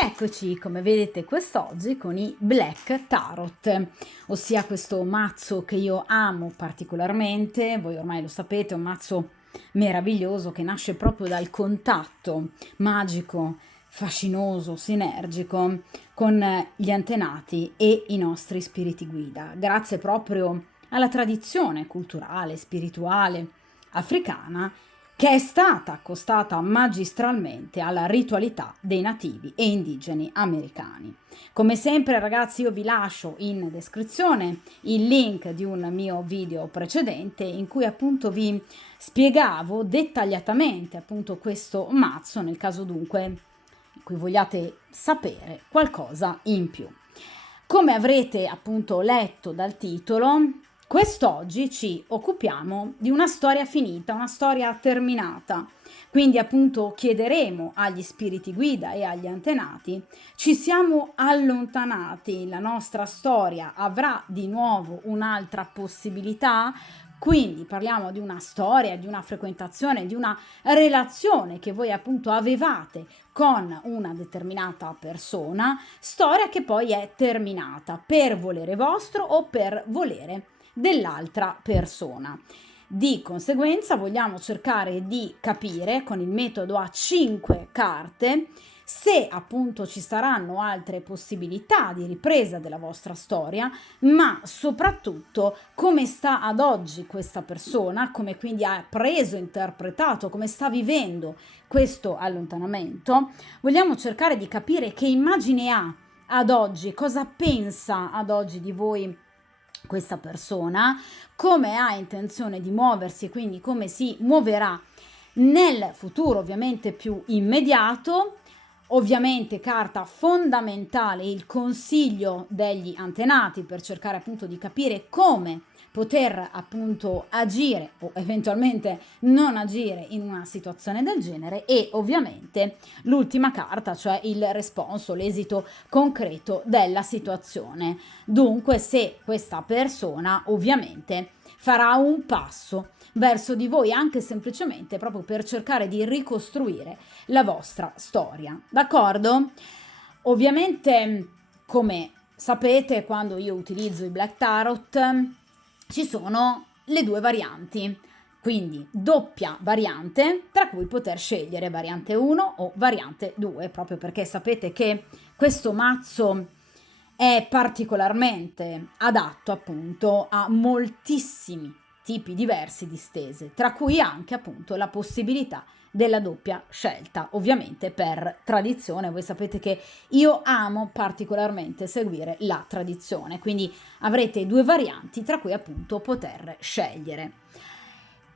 Rieccoci, come vedete quest'oggi, con i Black Tarot, ossia questo mazzo che io amo particolarmente. Voi ormai lo sapete, è un mazzo meraviglioso che nasce proprio dal contatto magico, fascinoso, sinergico con gli antenati e i nostri spiriti guida, grazie proprio alla tradizione culturale, spirituale, africana, che è stata accostata magistralmente alla ritualità dei nativi e indigeni americani. Come sempre, ragazzi, io vi lascio in descrizione il link di un mio video precedente in cui appunto vi spiegavo dettagliatamente appunto questo mazzo, nel caso dunque in cui vogliate sapere qualcosa in più. Come avrete appunto letto dal titolo, quest'oggi ci occupiamo di una storia finita, una storia terminata. Quindi appunto chiederemo agli spiriti guida e agli antenati: ci siamo allontanati, la nostra storia avrà di nuovo un'altra possibilità? Quindi parliamo di una storia, di una frequentazione, di una relazione che voi appunto avevate con una determinata persona, storia che poi è terminata per volere vostro o per volere dell'altra persona. Di conseguenza vogliamo cercare di capire con il metodo a 5 carte se appunto ci saranno altre possibilità di ripresa della vostra storia, ma soprattutto come sta ad oggi questa persona, come quindi ha preso, interpretato, come sta vivendo questo allontanamento. Vogliamo cercare di capire che immagine ha ad oggi, cosa pensa ad oggi di voi questa persona, come ha intenzione di muoversi e quindi come si muoverà nel futuro ovviamente più immediato. Ovviamente carta fondamentale, il consiglio degli antenati per cercare appunto di capire come poter appunto agire o eventualmente non agire in una situazione del genere, e ovviamente l'ultima carta, cioè il responso, l'esito concreto della situazione. Dunque, se questa persona ovviamente farà un passo verso di voi, anche semplicemente proprio per cercare di ricostruire la vostra storia, d'accordo? Ovviamente, come sapete, quando io utilizzo i Black Tarot ci sono le due varianti, quindi doppia variante tra cui poter scegliere variante 1 o variante 2, proprio perché sapete che questo mazzo è particolarmente adatto appunto a moltissimi tipi diversi di stese, tra cui anche appunto la possibilità della doppia scelta, ovviamente per tradizione. Voi sapete che io amo particolarmente seguire la tradizione, quindi avrete due varianti tra cui appunto poter scegliere.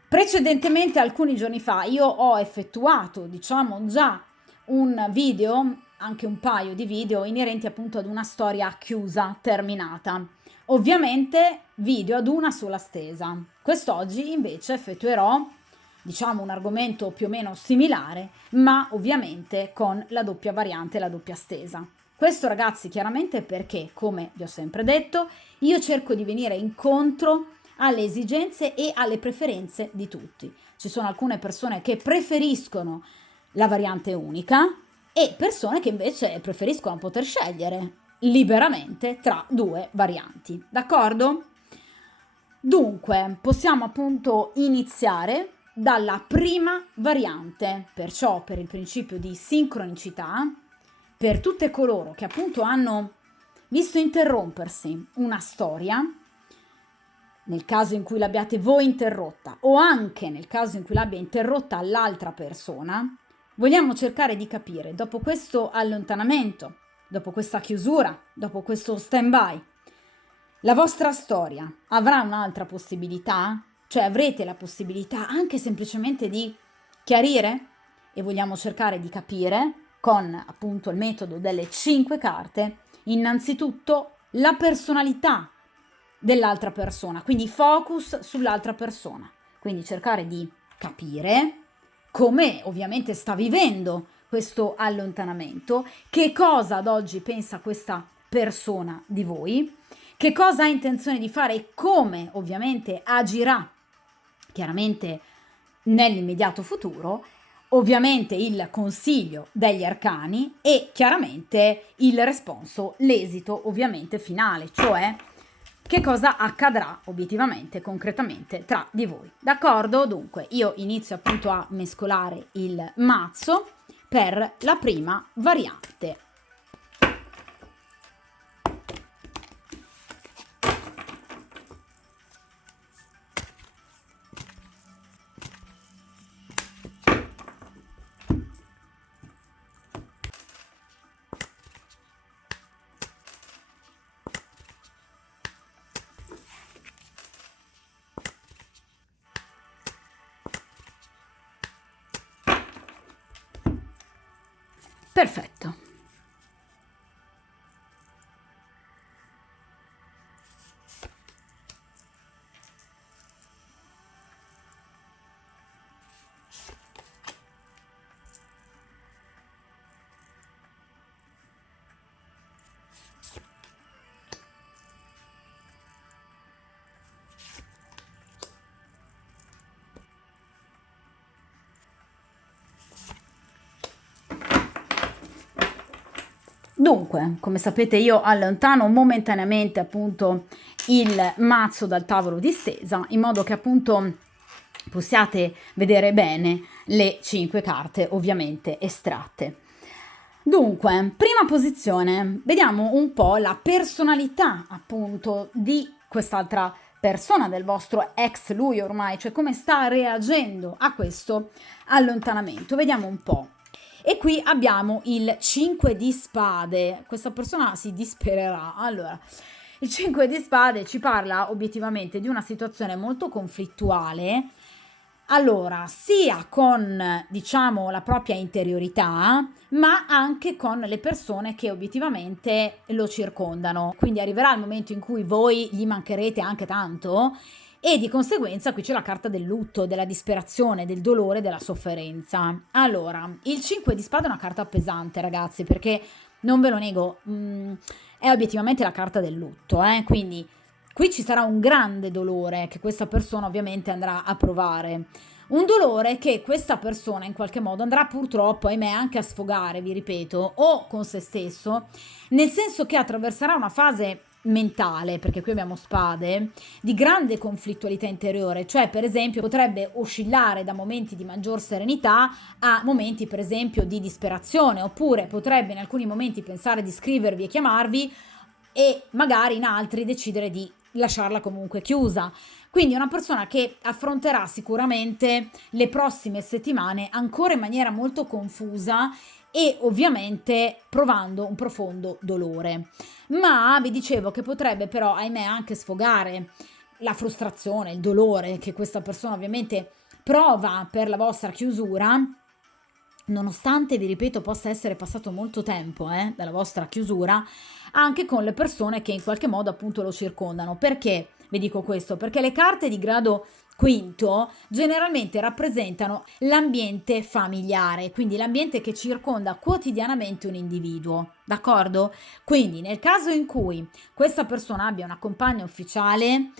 Precedentemente, alcuni giorni fa, io ho effettuato, diciamo, già un video, anche un paio di video inerenti appunto ad una storia chiusa, terminata. Ovviamente video ad una sola stesa. Quest'oggi invece effettuerò, diciamo, un argomento più o meno similare, ma ovviamente con la doppia variante, la doppia stesa. Questo, ragazzi, chiaramente perché, come vi ho sempre detto, io cerco di venire incontro alle esigenze e alle preferenze di tutti. Ci sono alcune persone che preferiscono la variante unica e persone che invece preferiscono poter scegliere liberamente tra due varianti, d'accordo? Dunque, possiamo appunto iniziare dalla prima variante, perciò per il principio di sincronicità, per tutte coloro che appunto hanno visto interrompersi una storia, nel caso in cui l'abbiate voi interrotta o anche nel caso in cui l'abbia interrotta l'altra persona. Vogliamo cercare di capire, dopo questo allontanamento, dopo questa chiusura, dopo questo stand-by, la vostra storia avrà un'altra possibilità? Cioè avrete la possibilità anche semplicemente di chiarire? E vogliamo cercare di capire con appunto il metodo delle 5 carte, innanzitutto la personalità dell'altra persona, quindi focus sull'altra persona, quindi cercare di capire come ovviamente sta vivendo questo allontanamento, che cosa ad oggi pensa questa persona di voi, che cosa ha intenzione di fare e come ovviamente agirà chiaramente nell'immediato futuro, ovviamente il consiglio degli arcani e chiaramente il responso, l'esito ovviamente finale, cioè che cosa accadrà obiettivamente, concretamente tra di voi. D'accordo? Dunque io inizio appunto a mescolare il mazzo per la prima variante. Perfetto. Dunque, come sapete io allontano momentaneamente appunto il mazzo dal tavolo di stesa in modo che appunto possiate vedere bene le 5 carte ovviamente estratte. Dunque, prima posizione, vediamo un po' la personalità appunto di quest'altra persona, del vostro ex lui ormai, cioè come sta reagendo a questo allontanamento. Vediamo un po'. E qui abbiamo il 5 di spade, questa persona si dispererà. Allora, il 5 di spade ci parla obiettivamente di una situazione molto conflittuale, allora, sia con, diciamo, la propria interiorità, ma anche con le persone che obiettivamente lo circondano. Quindi arriverà il momento in cui voi gli mancherete anche tanto e di conseguenza qui c'è la carta del lutto, della disperazione, del dolore, della sofferenza. Allora, il 5 di spade è una carta pesante, ragazzi, perché non ve lo nego, è obiettivamente la carta del lutto, quindi qui ci sarà un grande dolore che questa persona ovviamente andrà a provare. Un dolore che questa persona in qualche modo andrà purtroppo, ahimè, anche a sfogare, vi ripeto, o con se stesso, nel senso che attraverserà una fase mentale, perché qui abbiamo spade, di grande conflittualità interiore, cioè per esempio potrebbe oscillare da momenti di maggior serenità a momenti per esempio di disperazione, oppure potrebbe in alcuni momenti pensare di scrivervi e chiamarvi e magari in altri decidere di lasciarla comunque chiusa. Quindi è una persona che affronterà sicuramente le prossime settimane ancora in maniera molto confusa e ovviamente provando un profondo dolore. Ma vi dicevo che potrebbe però, ahimè, anche sfogare la frustrazione, il dolore che questa persona ovviamente prova per la vostra chiusura, nonostante, vi ripeto, possa essere passato molto tempo dalla vostra chiusura, anche con le persone che in qualche modo appunto lo circondano. Perché vi dico questo? Perché le carte di grado quinto generalmente rappresentano l'ambiente familiare, quindi l'ambiente che circonda quotidianamente un individuo, d'accordo? Quindi nel caso in cui questa persona abbia una compagna ufficiale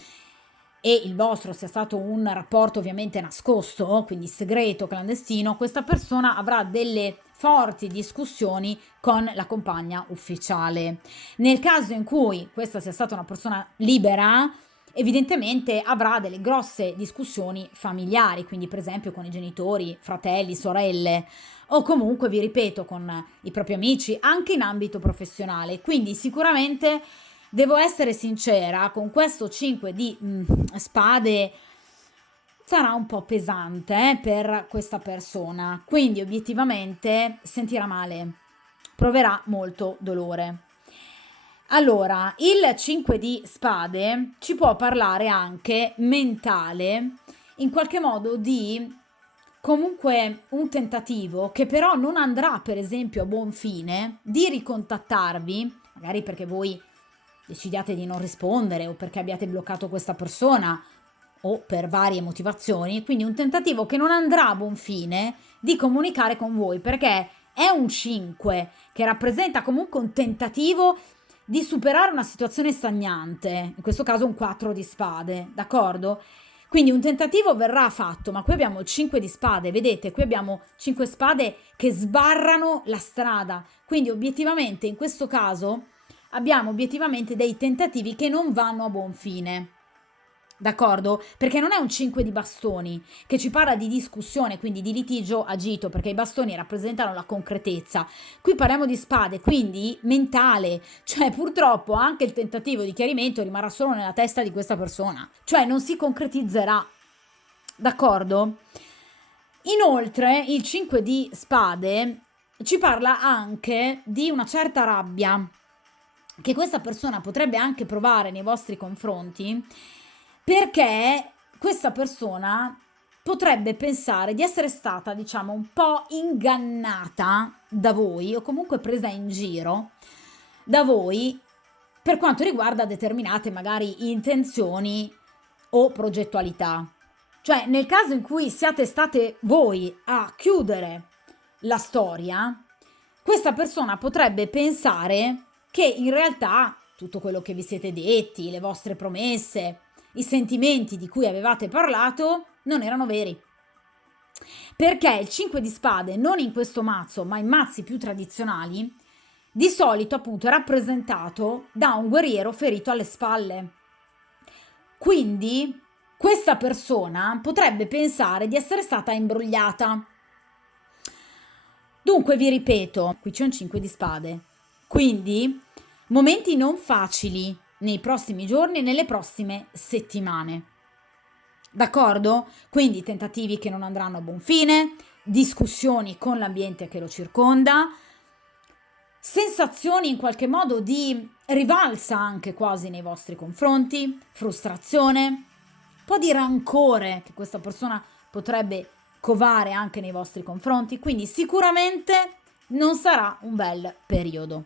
e il vostro sia stato un rapporto ovviamente nascosto, quindi segreto, clandestino, questa persona avrà delle forti discussioni con la compagna ufficiale. Nel caso in cui questa sia stata una persona libera, evidentemente avrà delle grosse discussioni familiari, quindi per esempio con i genitori, fratelli, sorelle o comunque, vi ripeto, con i propri amici, anche in ambito professionale. Quindi sicuramente devo essere sincera, con questo 5 di spade sarà un po' pesante per questa persona, quindi obiettivamente sentirà male, proverà molto dolore. Allora, il 5 di spade ci può parlare anche mentale, in qualche modo di comunque un tentativo che però non andrà per esempio a buon fine di ricontattarvi, magari perché voi decidiate di non rispondere o perché abbiate bloccato questa persona o per varie motivazioni, quindi un tentativo che non andrà a buon fine di comunicare con voi, perché è un 5 che rappresenta comunque un tentativo di superare una situazione stagnante, in questo caso un 4 di spade, d'accordo? Quindi un tentativo verrà fatto, ma qui abbiamo il 5 di spade, vedete? Qui abbiamo 5 spade che sbarrano la strada. Quindi obiettivamente in questo caso abbiamo obiettivamente dei tentativi che non vanno a buon fine. D'accordo? Perché non è un 5 di bastoni che ci parla di discussione, quindi di litigio agito, perché i bastoni rappresentano la concretezza. Qui parliamo di spade, quindi mentale, cioè purtroppo anche il tentativo di chiarimento rimarrà solo nella testa di questa persona, cioè non si concretizzerà. D'accordo? Inoltre, il 5 di spade ci parla anche di una certa rabbia che questa persona potrebbe anche provare nei vostri confronti, perché questa persona potrebbe pensare di essere stata, diciamo, un po' ingannata da voi o comunque presa in giro da voi per quanto riguarda determinate magari intenzioni o progettualità. Cioè, nel caso in cui siate state voi a chiudere la storia, questa persona potrebbe pensare che in realtà tutto quello che vi siete detti, le vostre promesse, i sentimenti di cui avevate parlato non erano veri. Perché il 5 di spade, non in questo mazzo, ma in mazzi più tradizionali, di solito appunto è rappresentato da un guerriero ferito alle spalle. Quindi questa persona potrebbe pensare di essere stata imbrogliata. Dunque vi ripeto, qui c'è un 5 di spade. Quindi momenti non facili nei prossimi giorni e nelle prossime settimane. D'accordo? Quindi tentativi che non andranno a buon fine, discussioni con l'ambiente che lo circonda, sensazioni in qualche modo di rivalsa anche quasi nei vostri confronti, frustrazione, un po' di rancore che questa persona potrebbe covare anche nei vostri confronti, quindi sicuramente non sarà un bel periodo.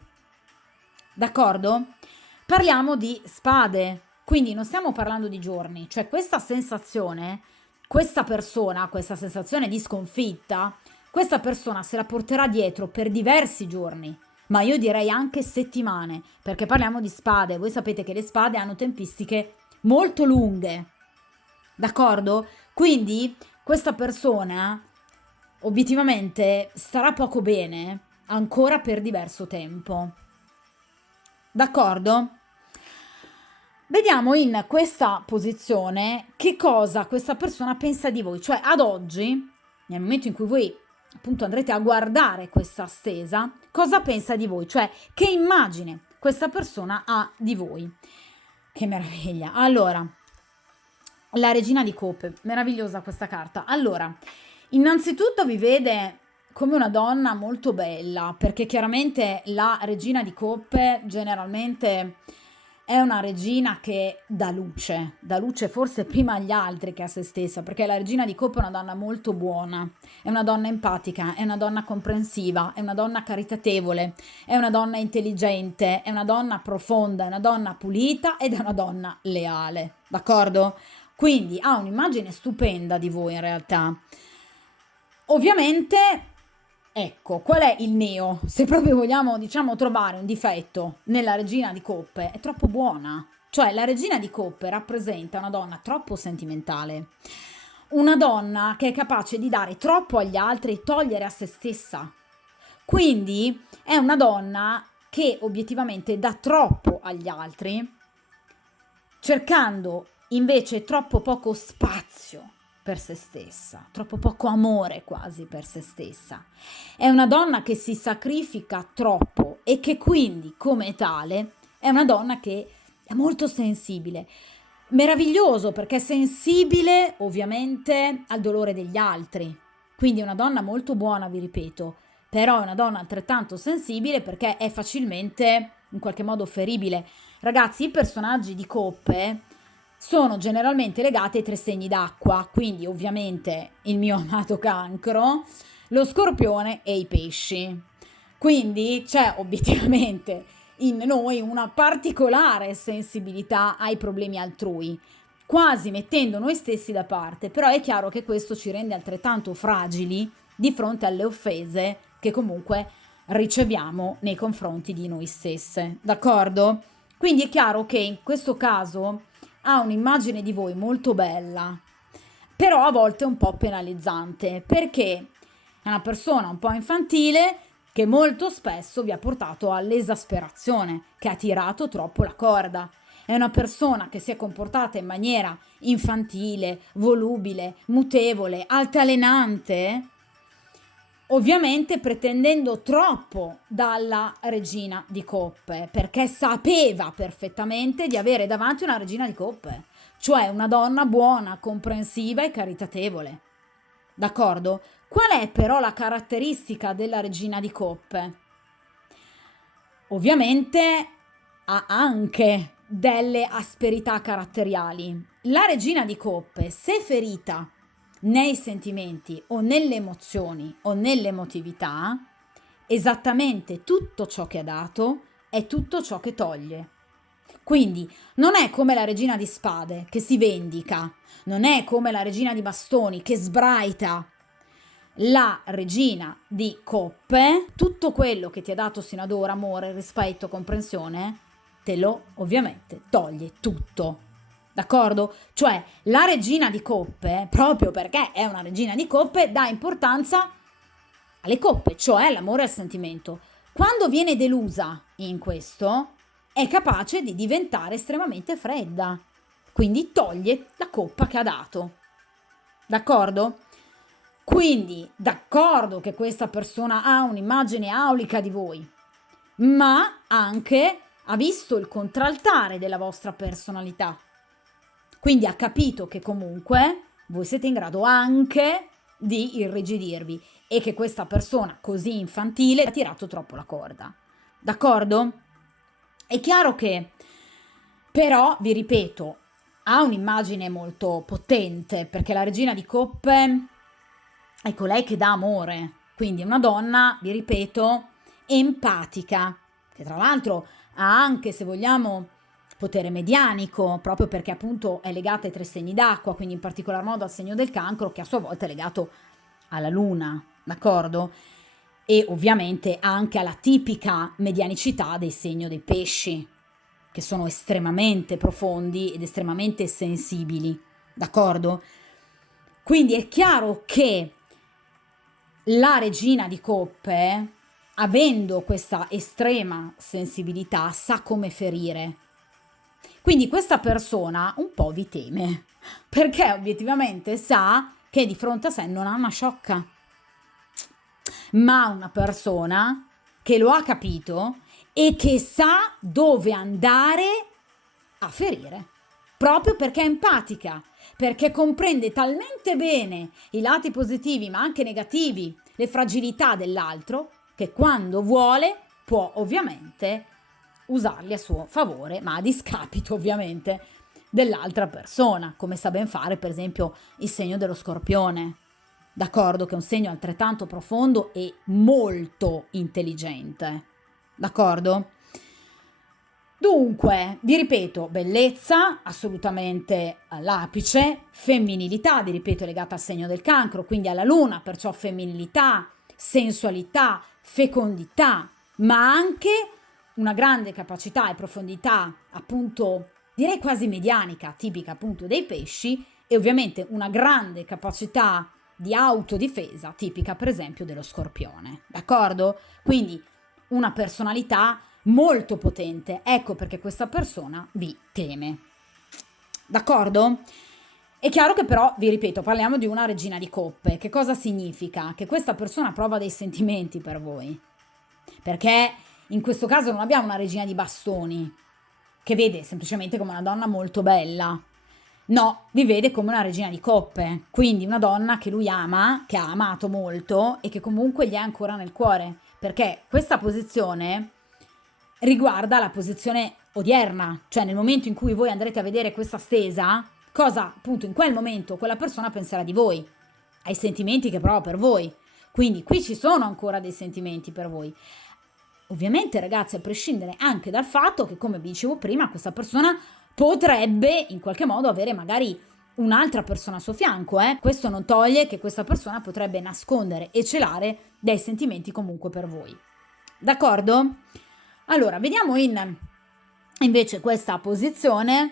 D'accordo? Parliamo di spade, quindi non stiamo parlando di giorni, cioè questa sensazione, questa persona, questa sensazione di sconfitta, questa persona se la porterà dietro per diversi giorni, ma io direi anche settimane, perché parliamo di spade, voi sapete che le spade hanno tempistiche molto lunghe, d'accordo? Quindi questa persona obiettivamente starà poco bene ancora per diverso tempo. D'accordo? Vediamo in questa posizione che cosa questa persona pensa di voi, cioè ad oggi, nel momento in cui voi appunto andrete a guardare questa stesa, cosa pensa di voi, cioè che immagine questa persona ha di voi. Che meraviglia! Allora, la regina di coppe, meravigliosa questa carta. Allora, innanzitutto vi vede come una donna molto bella, perché chiaramente la regina di coppe generalmente è una regina che dà luce forse prima agli altri che a se stessa, perché la regina di coppe è una donna molto buona, è una donna empatica, è una donna comprensiva, è una donna caritatevole, è una donna intelligente, è una donna profonda, è una donna pulita ed è una donna leale, d'accordo? Quindi ha un'immagine stupenda di voi in realtà. Ovviamente, ecco, qual è il neo? Se proprio vogliamo, diciamo, trovare un difetto nella regina di coppe, è troppo buona. Cioè, la regina di coppe rappresenta una donna troppo sentimentale, una donna che è capace di dare troppo agli altri e togliere a se stessa. Quindi è una donna che obiettivamente dà troppo agli altri, cercando invece troppo poco spazio per se stessa, troppo poco amore quasi per se stessa. È una donna che si sacrifica troppo e che quindi, come tale, è una donna che è molto sensibile. Meraviglioso perché è sensibile ovviamente al dolore degli altri. Quindi è una donna molto buona, vi ripeto, però è una donna altrettanto sensibile perché è facilmente in qualche modo feribile. Ragazzi, i personaggi di coppe sono generalmente legati ai tre segni d'acqua, quindi ovviamente il mio amato Cancro, lo Scorpione e i Pesci. Quindi c'è obiettivamente in noi una particolare sensibilità ai problemi altrui, quasi mettendo noi stessi da parte, però è chiaro che questo ci rende altrettanto fragili di fronte alle offese che comunque riceviamo nei confronti di noi stesse, d'accordo? Quindi è chiaro che in questo caso ha un'immagine di voi molto bella, però a volte un po' penalizzante, perché è una persona un po' infantile che molto spesso vi ha portato all'esasperazione, che ha tirato troppo la corda. È una persona che si è comportata in maniera infantile, volubile, mutevole, altalenante, ovviamente pretendendo troppo dalla regina di coppe, perché sapeva perfettamente di avere davanti una regina di coppe, cioè una donna buona, comprensiva e caritatevole. D'accordo? Qual è però la caratteristica della regina di coppe? Ovviamente ha anche delle asperità caratteriali. La regina di coppe, se ferita nei sentimenti o nelle emozioni o nell'emotività, esattamente tutto ciò che ha dato è tutto ciò che toglie. Quindi non è come la regina di spade che si vendica, non è come la regina di bastoni che sbraita. La regina di coppe, tutto quello che ti ha dato sino ad ora, amore, rispetto, comprensione, te lo ovviamente toglie tutto. D'accordo? Cioè la regina di coppe, proprio perché è una regina di coppe, dà importanza alle coppe, cioè all'amore e al sentimento. Quando viene delusa in questo, è capace di diventare estremamente fredda, quindi toglie la coppa che ha dato. D'accordo? Quindi, d'accordo che questa persona ha un'immagine aulica di voi, ma anche ha visto il contraltare della vostra personalità. Quindi ha capito che comunque voi siete in grado anche di irrigidirvi e che questa persona così infantile ha tirato troppo la corda. D'accordo? È chiaro che però, vi ripeto, ha un'immagine molto potente, perché la regina di coppe è colei che dà amore, quindi è una donna, vi ripeto, empatica, che tra l'altro ha anche, se vogliamo, potere medianico, proprio perché appunto è legata ai 3 segni d'acqua, quindi in particolar modo al segno del Cancro, che a sua volta è legato alla Luna, d'accordo? E ovviamente anche alla tipica medianicità del segno dei Pesci, che sono estremamente profondi ed estremamente sensibili, d'accordo? Quindi è chiaro che la regina di coppe, avendo questa estrema sensibilità, sa come ferire. Quindi questa persona un po' vi teme, perché obiettivamente sa che di fronte a sé non ha una sciocca, ma una persona che lo ha capito e che sa dove andare a ferire, proprio perché è empatica, perché comprende talmente bene i lati positivi ma anche negativi, le fragilità dell'altro, che quando vuole può ovviamente usarli a suo favore, ma a discapito ovviamente dell'altra persona, come sa ben fare per esempio il segno dello Scorpione, d'accordo? Che è un segno altrettanto profondo e molto intelligente, d'accordo? Dunque, vi ripeto, bellezza assolutamente all'apice, femminilità, vi ripeto, è legata al segno del Cancro, quindi alla Luna, perciò femminilità, sensualità, fecondità, ma anche una grande capacità e profondità, appunto, direi quasi medianica, tipica appunto dei pesci, e ovviamente una grande capacità di autodifesa, tipica per esempio dello Scorpione, d'accordo? Quindi una personalità molto potente, ecco perché questa persona vi teme, d'accordo? È chiaro che però, vi ripeto, parliamo di una regina di coppe. Che cosa significa? Che questa persona prova dei sentimenti per voi, perché in questo caso non abbiamo una regina di bastoni che vede semplicemente come una donna molto bella, no, vi vede come una regina di coppe, quindi una donna che lui ama, che ha amato molto e che comunque gli è ancora nel cuore, perché questa posizione riguarda la posizione odierna, cioè nel momento in cui voi andrete a vedere questa stesa, cosa appunto in quel momento quella persona penserà di voi, ai sentimenti che prova per voi. Quindi qui ci sono ancora dei sentimenti per voi. Ovviamente ragazzi, a prescindere anche dal fatto che, come vi dicevo prima, questa persona potrebbe in qualche modo avere magari un'altra persona a suo fianco, Questo non toglie che questa persona potrebbe nascondere e celare dei sentimenti comunque per voi. D'accordo? Allora, vediamo invece questa posizione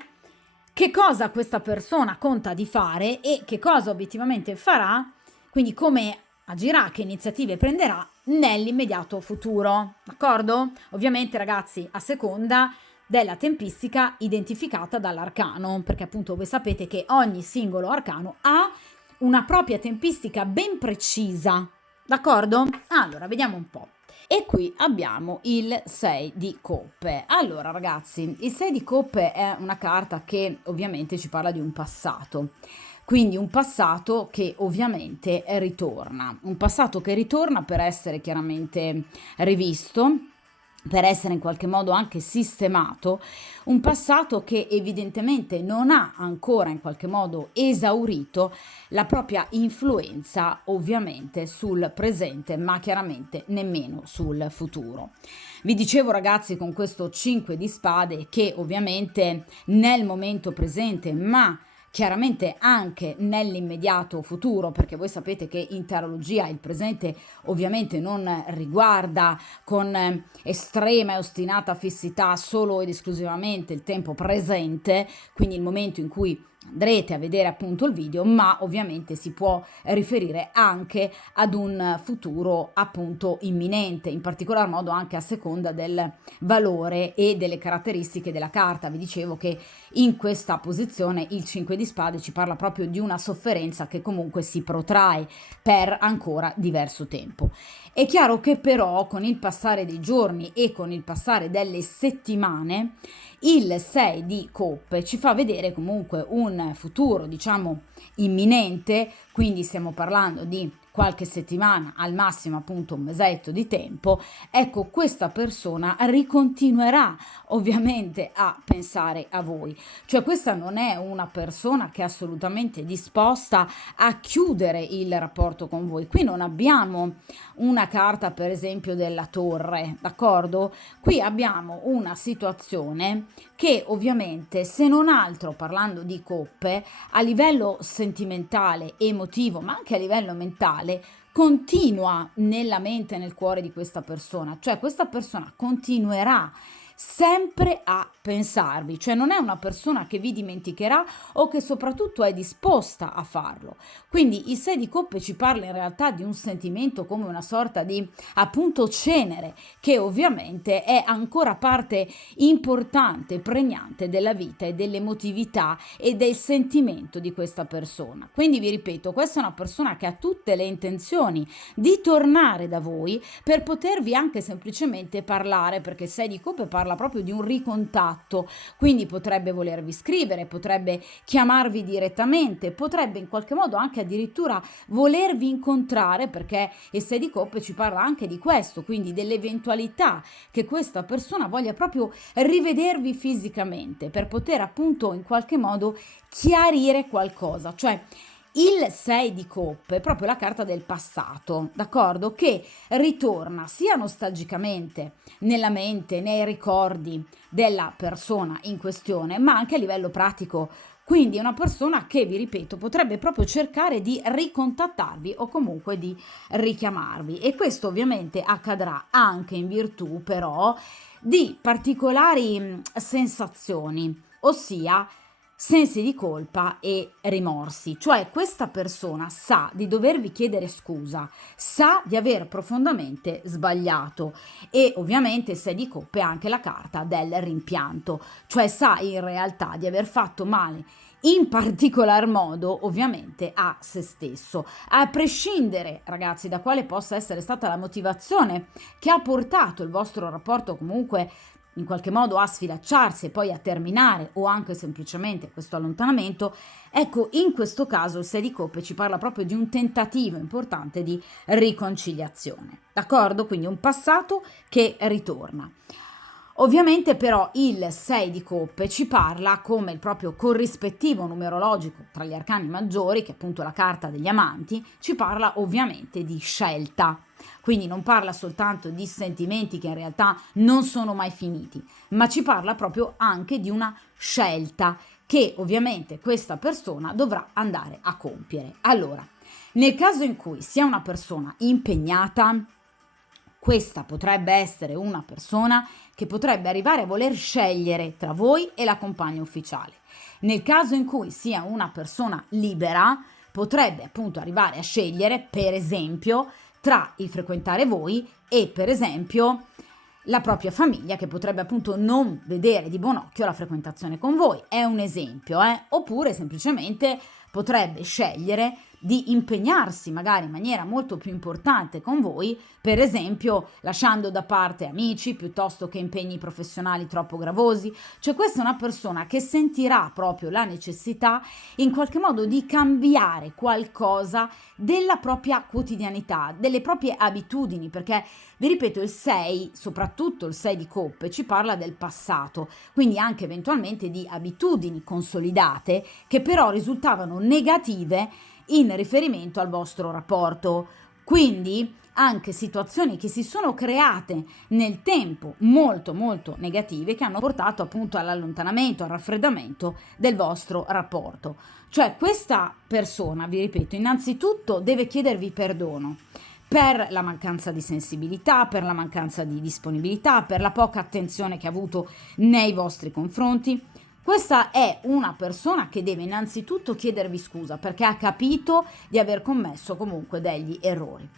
che cosa questa persona conta di fare e che cosa obiettivamente farà, quindi come agirà, che iniziative prenderà nell'immediato futuro, d'accordo? Ovviamente ragazzi, a seconda della tempistica identificata dall'arcano, perché appunto voi sapete che ogni singolo arcano ha una propria tempistica ben precisa, d'accordo? Allora, vediamo un po'. E qui abbiamo il 6 di coppe. Allora ragazzi, il 6 di coppe è una carta che ovviamente ci parla di un passato. Quindi un passato che ovviamente ritorna, un passato che ritorna per essere chiaramente rivisto, per essere in qualche modo anche sistemato, un passato che evidentemente non ha ancora in qualche modo esaurito la propria influenza ovviamente sul presente, ma chiaramente nemmeno sul futuro. Vi dicevo ragazzi con questo 5 di spade che ovviamente nel momento presente, ma chiaramente anche nell'immediato futuro, perché voi sapete che in tarologia il presente ovviamente non riguarda con estrema e ostinata fissità solo ed esclusivamente il tempo presente, quindi il momento in cui andrete a vedere appunto il video, ma ovviamente si può riferire anche ad un futuro appunto imminente, in particolar modo anche a seconda del valore e delle caratteristiche della carta. Vi dicevo che in questa posizione il 5 di spade ci parla proprio di una sofferenza che comunque si protrae per ancora diverso tempo. È chiaro che però con il passare dei giorni e con il passare delle settimane il 6 di coppe ci fa vedere comunque un futuro, diciamo, imminente, quindi stiamo parlando di qualche settimana, al massimo appunto un mesetto di tempo. Ecco, questa persona ricontinuerà ovviamente a pensare a voi, cioè questa non è una persona che è assolutamente disposta a chiudere il rapporto con voi. Qui non abbiamo una carta per esempio della torre, d'accordo? Qui abbiamo una situazione che ovviamente, se non altro parlando di coppe, a livello sentimentale, emotivo, ma anche a livello mentale, continua nella mente e nel cuore di questa persona, cioè questa persona continuerà sempre a pensarvi, cioè non è una persona che vi dimenticherà o che soprattutto è disposta a farlo. Quindi il 6 di coppe ci parla in realtà di un sentimento come una sorta di appunto cenere, che ovviamente è ancora parte importante, pregnante della vita e dell'emotività e del sentimento di questa persona. Quindi vi ripeto, questa è una persona che ha tutte le intenzioni di tornare da voi per potervi anche semplicemente parlare, perché 6 di coppe parla proprio di un ricontatto, quindi potrebbe volervi scrivere, potrebbe chiamarvi direttamente, potrebbe in qualche modo anche addirittura volervi incontrare, perché il 6 di coppe ci parla anche di questo, quindi dell'eventualità che questa persona voglia proprio rivedervi fisicamente per poter appunto in qualche modo chiarire qualcosa, cioè il 6 di coppe è proprio la carta del passato, d'accordo? Che ritorna sia nostalgicamente nella mente, nei ricordi della persona in questione, ma anche a livello pratico. Quindi è una persona che, vi ripeto, potrebbe proprio cercare di ricontattarvi o comunque di richiamarvi. E questo ovviamente accadrà anche in virtù però di particolari sensazioni, ossia sensi di colpa e rimorsi, cioè questa persona sa di dovervi chiedere scusa, sa di aver profondamente sbagliato e ovviamente se di coppe anche la carta del rimpianto, cioè sa in realtà di aver fatto male in particolar modo ovviamente a se stesso, a prescindere ragazzi da quale possa essere stata la motivazione che ha portato il vostro rapporto comunque in qualche modo a sfilacciarsi e poi a terminare o anche semplicemente questo allontanamento. Ecco, in questo caso il 6 di coppe ci parla proprio di un tentativo importante di riconciliazione, d'accordo? Quindi un passato che ritorna. Ovviamente però il 6 di coppe ci parla come il proprio corrispettivo numerologico tra gli arcani maggiori, che è appunto la carta degli amanti, ci parla ovviamente di scelta. Quindi non parla soltanto di sentimenti che in realtà non sono mai finiti, ma ci parla proprio anche di una scelta che ovviamente questa persona dovrà andare a compiere. Allora, nel caso in cui sia una persona impegnata, questa potrebbe essere una persona che potrebbe arrivare a voler scegliere tra voi e la compagna ufficiale. Nel caso in cui sia una persona libera, potrebbe appunto arrivare a scegliere, per esempio, tra il frequentare voi e, per esempio, la propria famiglia, che potrebbe appunto non vedere di buon occhio la frequentazione con voi. È un esempio, oppure semplicemente potrebbe scegliere di impegnarsi magari in maniera molto più importante con voi, per esempio lasciando da parte amici piuttosto che impegni professionali troppo gravosi. Cioè questa è una persona che sentirà proprio la necessità in qualche modo di cambiare qualcosa della propria quotidianità, delle proprie abitudini, perché vi ripeto, il 6, soprattutto il 6 di coppe, ci parla del passato, quindi anche eventualmente di abitudini consolidate che però risultavano negative in riferimento al vostro rapporto. Quindi anche situazioni che si sono create nel tempo molto molto negative, che hanno portato appunto all'allontanamento, al raffreddamento del vostro rapporto. Cioè questa persona, vi ripeto, innanzitutto deve chiedervi perdono per la mancanza di sensibilità, per la mancanza di disponibilità, per la poca attenzione che ha avuto nei vostri confronti. Questa è una persona che deve innanzitutto chiedervi scusa perché ha capito di aver commesso comunque degli errori.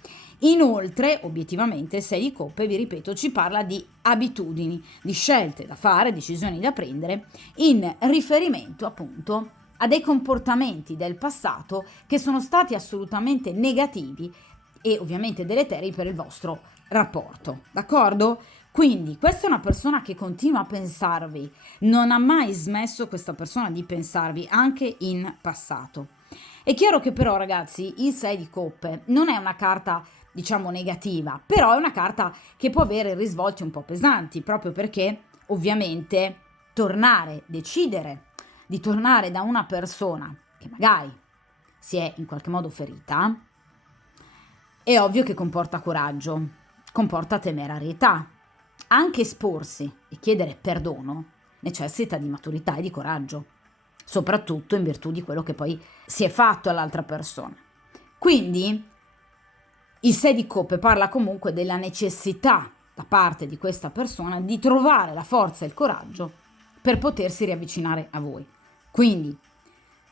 Inoltre, obiettivamente, il 6 di coppe, vi ripeto, ci parla di abitudini, di scelte da fare, decisioni da prendere in riferimento appunto a dei comportamenti del passato che sono stati assolutamente negativi e ovviamente deleteri per il vostro rapporto, d'accordo? Quindi questa è una persona che continua a pensarvi, non ha mai smesso questa persona di pensarvi anche in passato. È chiaro che però, ragazzi, il 6 di coppe non è una carta diciamo negativa, però è una carta che può avere risvolti un po' pesanti, proprio perché ovviamente decidere di tornare da una persona che magari si è in qualche modo ferita, è ovvio che comporta coraggio, comporta temerarietà. Anche esporsi e chiedere perdono necessita di maturità e di coraggio, soprattutto in virtù di quello che poi si è fatto all'altra persona. Quindi il 6 di coppe parla comunque della necessità da parte di questa persona di trovare la forza e il coraggio per potersi riavvicinare a voi. Quindi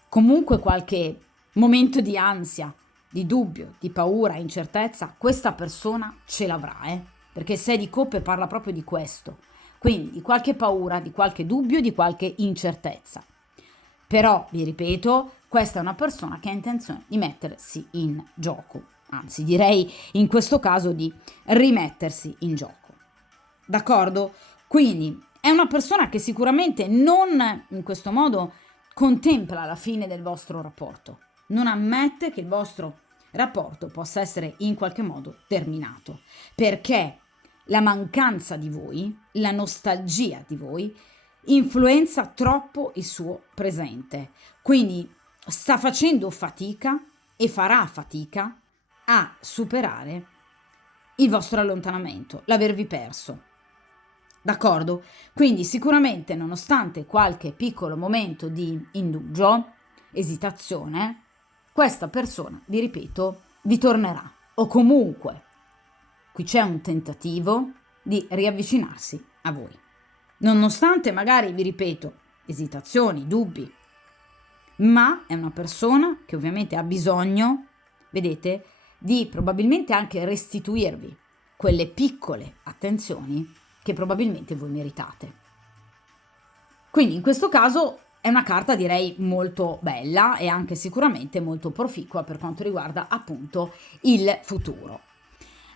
comunque qualche momento di ansia, di dubbio, di paura, incertezza, questa persona ce l'avrà, perché il 6 di coppe parla proprio di questo. Quindi di qualche paura, di qualche dubbio, di qualche incertezza. Però, vi ripeto, questa è una persona che ha intenzione di mettersi in gioco. Anzi, direi in questo caso di rimettersi in gioco. D'accordo? Quindi è una persona che sicuramente non in questo modo contempla la fine del vostro rapporto. Non ammette che il vostro rapporto possa essere in qualche modo terminato, perché la mancanza di voi, la nostalgia di voi, influenza troppo il suo presente. Quindi sta facendo fatica e farà fatica a superare il vostro allontanamento, l'avervi perso. D'accordo? Quindi sicuramente, nonostante qualche piccolo momento di indugio, esitazione, questa persona, vi ripeto, vi tornerà. O comunque, qui c'è un tentativo di riavvicinarsi a voi. Nonostante magari, vi ripeto, esitazioni, dubbi, ma è una persona che ovviamente ha bisogno, vedete, di probabilmente anche restituirvi quelle piccole attenzioni che probabilmente voi meritate. Quindi in questo caso è una carta, direi, molto bella e anche sicuramente molto proficua per quanto riguarda appunto il futuro.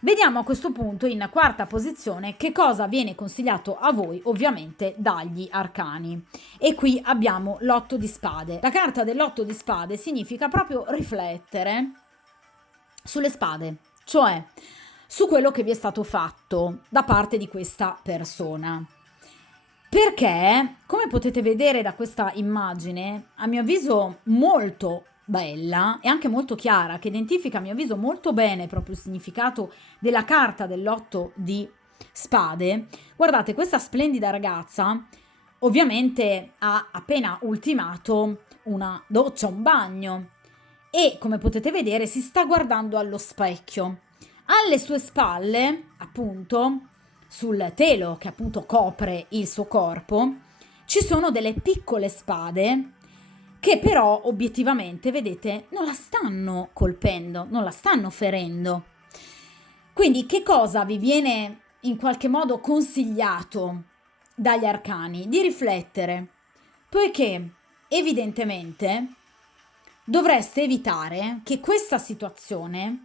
Vediamo a questo punto in quarta posizione che cosa viene consigliato a voi ovviamente dagli arcani. E qui abbiamo l'otto di spade. La carta dell'otto di spade significa proprio riflettere sulle spade, cioè su quello che vi è stato fatto da parte di questa persona. Perché, come potete vedere da questa immagine, a mio avviso molto bella e anche molto chiara, che identifica a mio avviso molto bene proprio il significato della carta dell'otto di spade, guardate, questa splendida ragazza ovviamente ha appena ultimato una doccia, un bagno, e come potete vedere si sta guardando allo specchio. Alle sue spalle, appunto, sul telo che appunto copre il suo corpo, ci sono delle piccole spade che però obiettivamente, vedete, non la stanno colpendo, non la stanno ferendo. Quindi che cosa vi viene in qualche modo consigliato dagli arcani? Di riflettere, poiché evidentemente dovreste evitare che questa situazione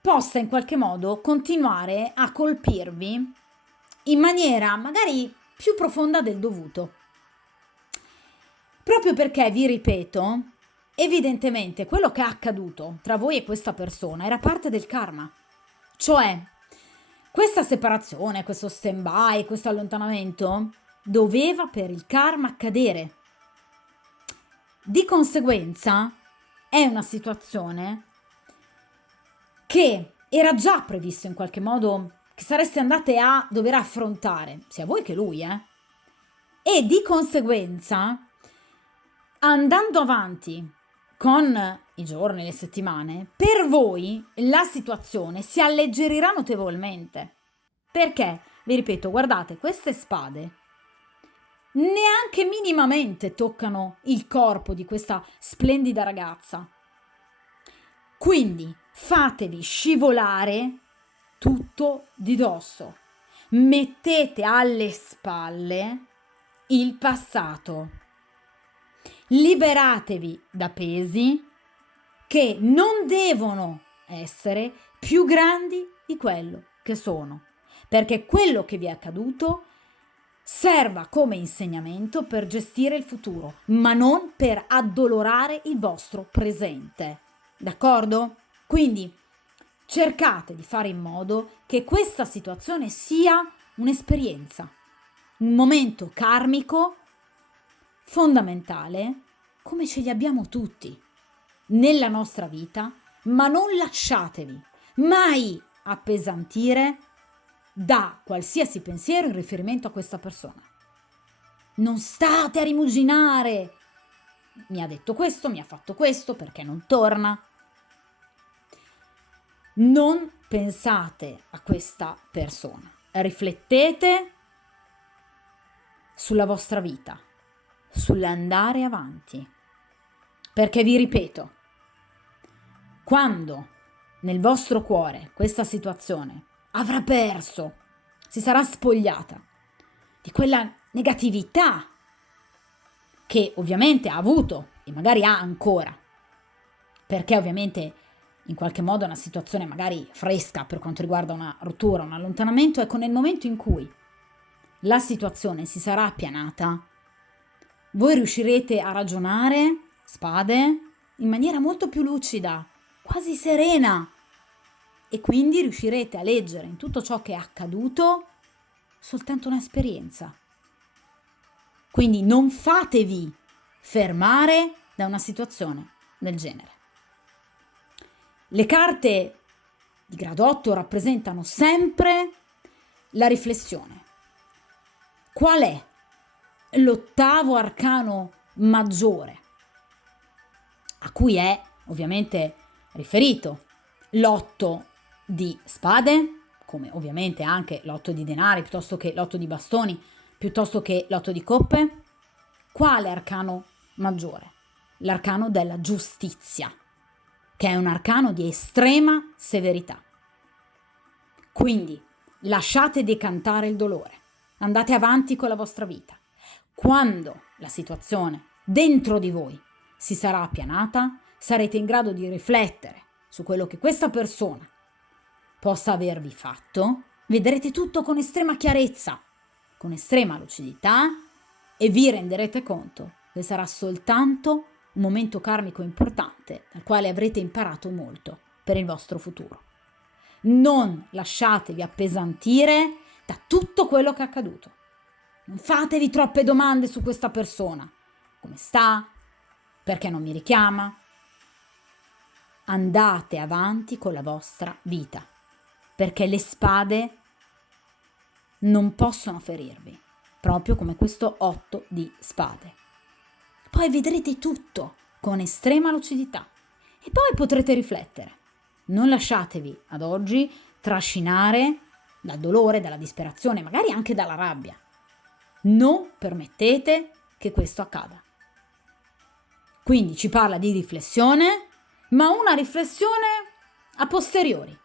possa in qualche modo continuare a colpirvi in maniera magari più profonda del dovuto. Proprio perché, vi ripeto, evidentemente quello che è accaduto tra voi e questa persona era parte del karma. Cioè, questa separazione, questo stand-by, questo allontanamento doveva per il karma accadere. Di conseguenza è una situazione che era già previsto in qualche modo che sareste andate a dover affrontare, sia voi che lui, E di conseguenza, andando avanti con i giorni, le settimane, per voi la situazione si alleggerirà notevolmente. Perché, vi ripeto, guardate, queste spade neanche minimamente toccano il corpo di questa splendida ragazza. Quindi fatevi scivolare tutto di dosso. Mettete alle spalle il passato. Liberatevi da pesi che non devono essere più grandi di quello che sono, perché quello che vi è accaduto serva come insegnamento per gestire il futuro, ma non per addolorare il vostro presente. D'accordo? Quindi cercate di fare in modo che questa situazione sia un'esperienza, un momento karmico fondamentale, come ce li abbiamo tutti nella nostra vita, ma non lasciatevi mai appesantire da qualsiasi pensiero in riferimento a questa persona. Non state a rimuginare. Mi ha detto questo, mi ha fatto questo, perché non torna? Non pensate a questa persona. Riflettete sulla vostra vita, sull'andare avanti. Perché vi ripeto, quando nel vostro cuore questa situazione avrà perso, si sarà spogliata di quella negatività che ovviamente ha avuto e magari ha ancora, perché ovviamente in qualche modo è una situazione magari fresca per quanto riguarda una rottura, un allontanamento, ecco, nel momento in cui la situazione si sarà appianata, voi riuscirete a ragionare, spade, in maniera molto più lucida, quasi serena, e quindi riuscirete a leggere in tutto ciò che è accaduto soltanto un'esperienza. Quindi non fatevi fermare da una situazione del genere. Le carte di grado 8 rappresentano sempre la riflessione. Qual è l'ottavo arcano maggiore a cui è ovviamente riferito l'otto di spade, come ovviamente anche l'otto di denari, piuttosto che l'otto di bastoni, piuttosto che l'otto di coppe? Quale arcano maggiore? L'arcano della giustizia, che è un arcano di estrema severità. Quindi lasciate decantare il dolore, andate avanti con la vostra vita. Quando la situazione dentro di voi si sarà appianata, sarete in grado di riflettere su quello che questa persona possa avervi fatto, vedrete tutto con estrema chiarezza, con estrema lucidità, e vi renderete conto che sarà soltanto un momento karmico importante dal quale avrete imparato molto per il vostro futuro. Non lasciatevi appesantire da tutto quello che è accaduto. Non fatevi troppe domande su questa persona. Come sta? Perché non mi richiama? Andate avanti con la vostra vita, perché le spade non possono ferirvi, proprio come questo 8 di spade. Poi vedrete tutto con estrema lucidità e poi potrete riflettere. Non lasciatevi ad oggi trascinare dal dolore, dalla disperazione, magari anche dalla rabbia. Non permettete che questo accada. Quindi ci parla di riflessione, ma una riflessione a posteriori.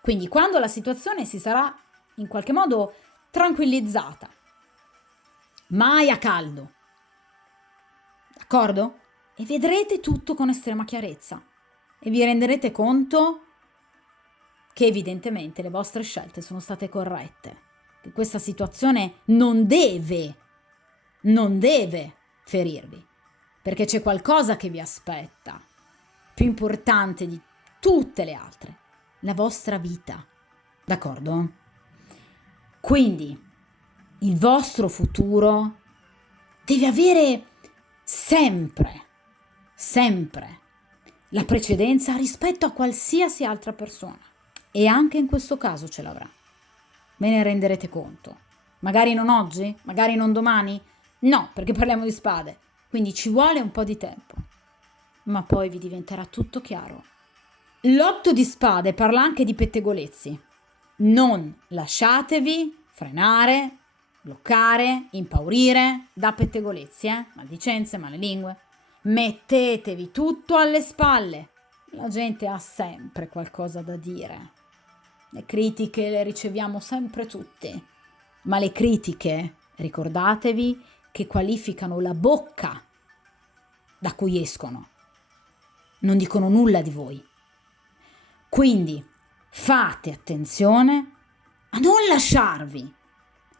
Quindi quando la situazione si sarà in qualche modo tranquillizzata, mai a caldo, d'accordo? E vedrete tutto con estrema chiarezza e vi renderete conto che evidentemente le vostre scelte sono state corrette, che questa situazione non deve ferirvi, perché c'è qualcosa che vi aspetta, più importante di tutte le altre, la vostra vita, d'accordo? Quindi il vostro futuro deve avere sempre la precedenza rispetto a qualsiasi altra persona. E anche in questo caso ce l'avrà. Ve ne renderete conto. Magari non oggi, magari non domani. No, perché parliamo di spade. Quindi ci vuole un po' di tempo. Ma poi vi diventerà tutto chiaro. L'otto di spade parla anche di pettegolezzi. Non lasciatevi frenare, bloccare, impaurire da pettegolezzi, maldicenze, malelingue. Mettetevi tutto alle spalle. La gente ha sempre qualcosa da dire. Le critiche le riceviamo sempre tutti, ma le critiche, ricordatevi, che qualificano la bocca da cui escono. Non dicono nulla di voi. Quindi fate attenzione a non lasciarvi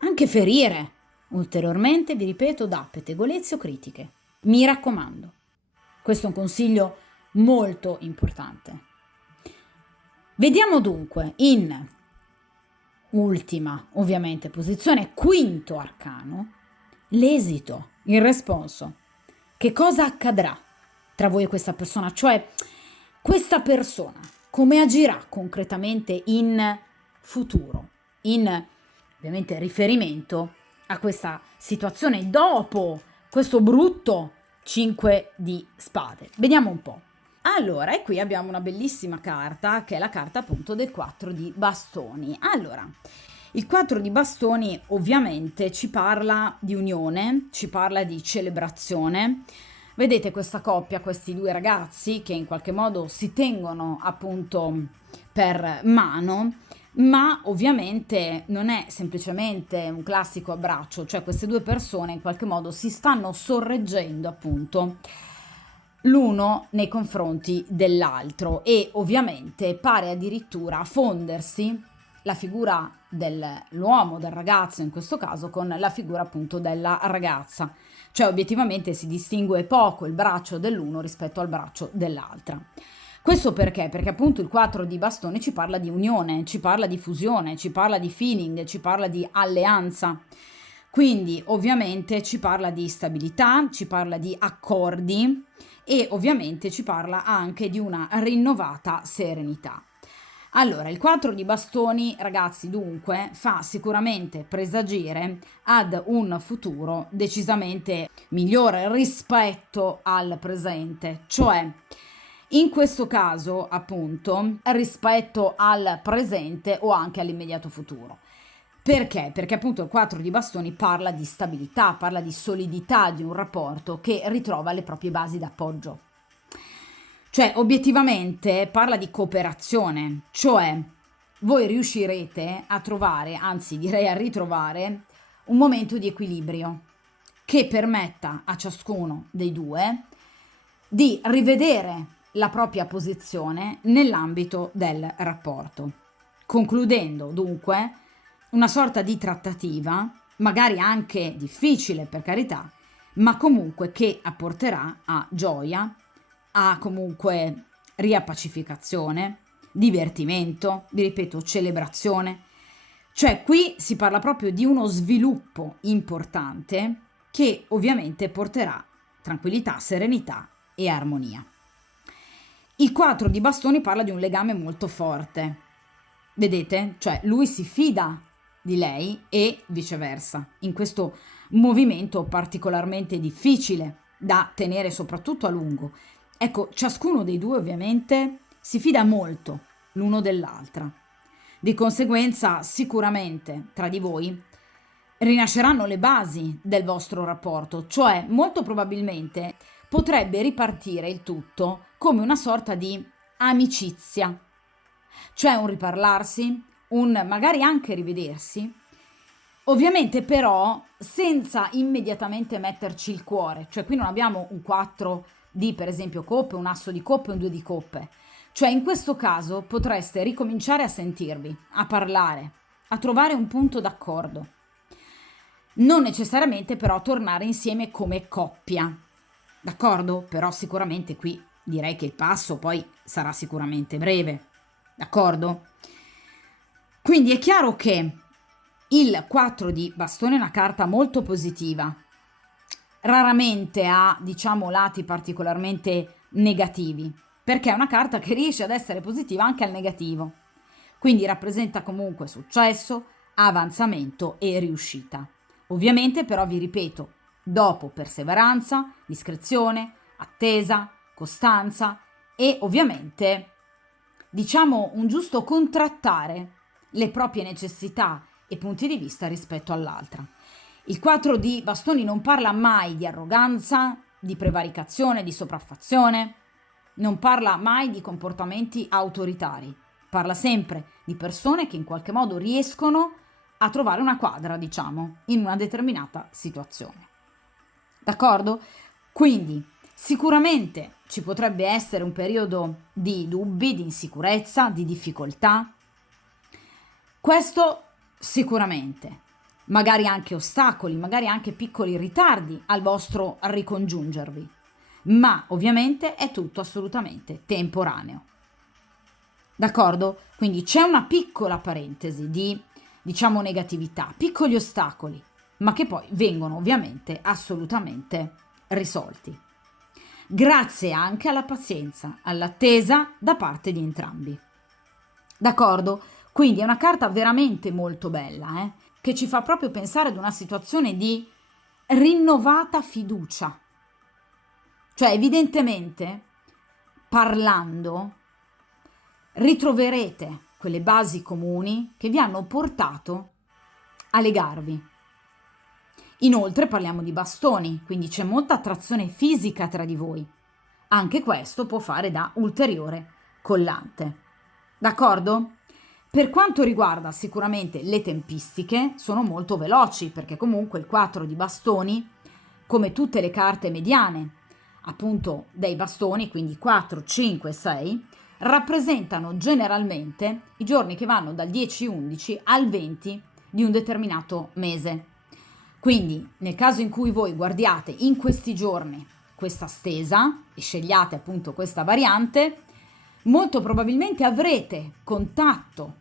anche ferire ulteriormente, vi ripeto, da pettegolezzi o critiche. Mi raccomando, questo è un consiglio molto importante. Vediamo dunque in ultima, ovviamente, posizione, quinto arcano, l'esito, il responso. Che cosa accadrà tra voi e questa persona? Cioè, questa persona come agirà concretamente in futuro, in ovviamente riferimento a questa situazione dopo questo brutto 5 di spade. Vediamo un po'. Allora, e qui abbiamo una bellissima carta, che è la carta appunto del 4 di bastoni. Allora, il 4 di bastoni ovviamente ci parla di unione, ci parla di celebrazione. Vedete questa coppia, questi due ragazzi che in qualche modo si tengono appunto per mano, ma ovviamente non è semplicemente un classico abbraccio, cioè queste due persone in qualche modo si stanno sorreggendo appunto l'uno nei confronti dell'altro e ovviamente pare addirittura fondersi la figura dell'uomo, del ragazzo in questo caso, con la figura appunto della ragazza. Cioè obiettivamente si distingue poco il braccio dell'uno rispetto al braccio dell'altra. Questo perché? Perché appunto il 4 di bastoni ci parla di unione, ci parla di fusione, ci parla di feeling, ci parla di alleanza. Quindi ovviamente ci parla di stabilità, ci parla di accordi e ovviamente ci parla anche di una rinnovata serenità. Allora, il 4 di bastoni, ragazzi, dunque, fa sicuramente presagire ad un futuro decisamente migliore rispetto al presente, cioè in questo caso, appunto, rispetto al presente o anche all'immediato futuro. Perché? Perché appunto il 4 di bastoni parla di stabilità, parla di solidità di un rapporto che ritrova le proprie basi d'appoggio. Cioè, obiettivamente parla di cooperazione, cioè voi riuscirete a trovare, anzi direi a ritrovare, un momento di equilibrio che permetta a ciascuno dei due di rivedere la propria posizione nell'ambito del rapporto, concludendo dunque una sorta di trattativa, magari anche difficile per carità, ma comunque che apporterà a gioia, a comunque riappacificazione, divertimento, vi ripeto, celebrazione. Cioè qui si parla proprio di uno sviluppo importante che ovviamente porterà tranquillità, serenità e armonia. Il 4 di bastoni parla di un legame molto forte. Vedete? Cioè lui si fida di lei e viceversa, in questo movimento particolarmente difficile da tenere soprattutto a lungo. Ecco, ciascuno dei due ovviamente si fida molto l'uno dell'altra. Di conseguenza, sicuramente tra di voi rinasceranno le basi del vostro rapporto, cioè molto probabilmente potrebbe ripartire il tutto come una sorta di amicizia, cioè un riparlarsi, un magari anche rivedersi, ovviamente però senza immediatamente metterci il cuore, cioè qui non abbiamo un 4 di per esempio coppe, un asso di coppe, un 2 di coppe, cioè in questo caso potreste ricominciare a sentirvi, a parlare, a trovare un punto d'accordo. Non necessariamente però tornare insieme come coppia, d'accordo? Però sicuramente qui direi che il passo poi sarà sicuramente breve, d'accordo? Quindi è chiaro che il 4 di bastone è una carta molto positiva, raramente ha, diciamo, lati particolarmente negativi, perché è una carta che riesce ad essere positiva anche al negativo. Quindi rappresenta comunque successo, avanzamento e riuscita. Ovviamente però vi ripeto, dopo perseveranza, discrezione, attesa, costanza e ovviamente diciamo un giusto contrattare le proprie necessità e punti di vista rispetto all'altra. Il 4 di bastoni non parla mai di arroganza, di prevaricazione, di sopraffazione, non parla mai di comportamenti autoritari, parla sempre di persone che in qualche modo riescono a trovare una quadra, diciamo, in una determinata situazione. D'accordo? Quindi sicuramente ci potrebbe essere un periodo di dubbi, di insicurezza, di difficoltà. Questo sicuramente. Magari anche ostacoli, magari anche piccoli ritardi al vostro ricongiungervi. Ma ovviamente è tutto assolutamente temporaneo. D'accordo? Quindi c'è una piccola parentesi di, diciamo, negatività, piccoli ostacoli, ma che poi vengono ovviamente assolutamente risolti. Grazie anche alla pazienza, all'attesa da parte di entrambi. D'accordo? Quindi è una carta veramente molto bella, che ci fa proprio pensare ad una situazione di rinnovata fiducia. Cioè, evidentemente, parlando, ritroverete quelle basi comuni che vi hanno portato a legarvi. Inoltre parliamo di bastoni, quindi c'è molta attrazione fisica tra di voi. Anche questo può fare da ulteriore collante. D'accordo? Per quanto riguarda sicuramente le tempistiche, sono molto veloci perché comunque il 4 di bastoni, come tutte le carte mediane, appunto dei bastoni, quindi 4, 5, 6, rappresentano generalmente i giorni che vanno dal 10-11 al 20 di un determinato mese. Quindi nel caso in cui voi guardiate in questi giorni questa stesa e scegliate appunto questa variante, molto probabilmente avrete contatto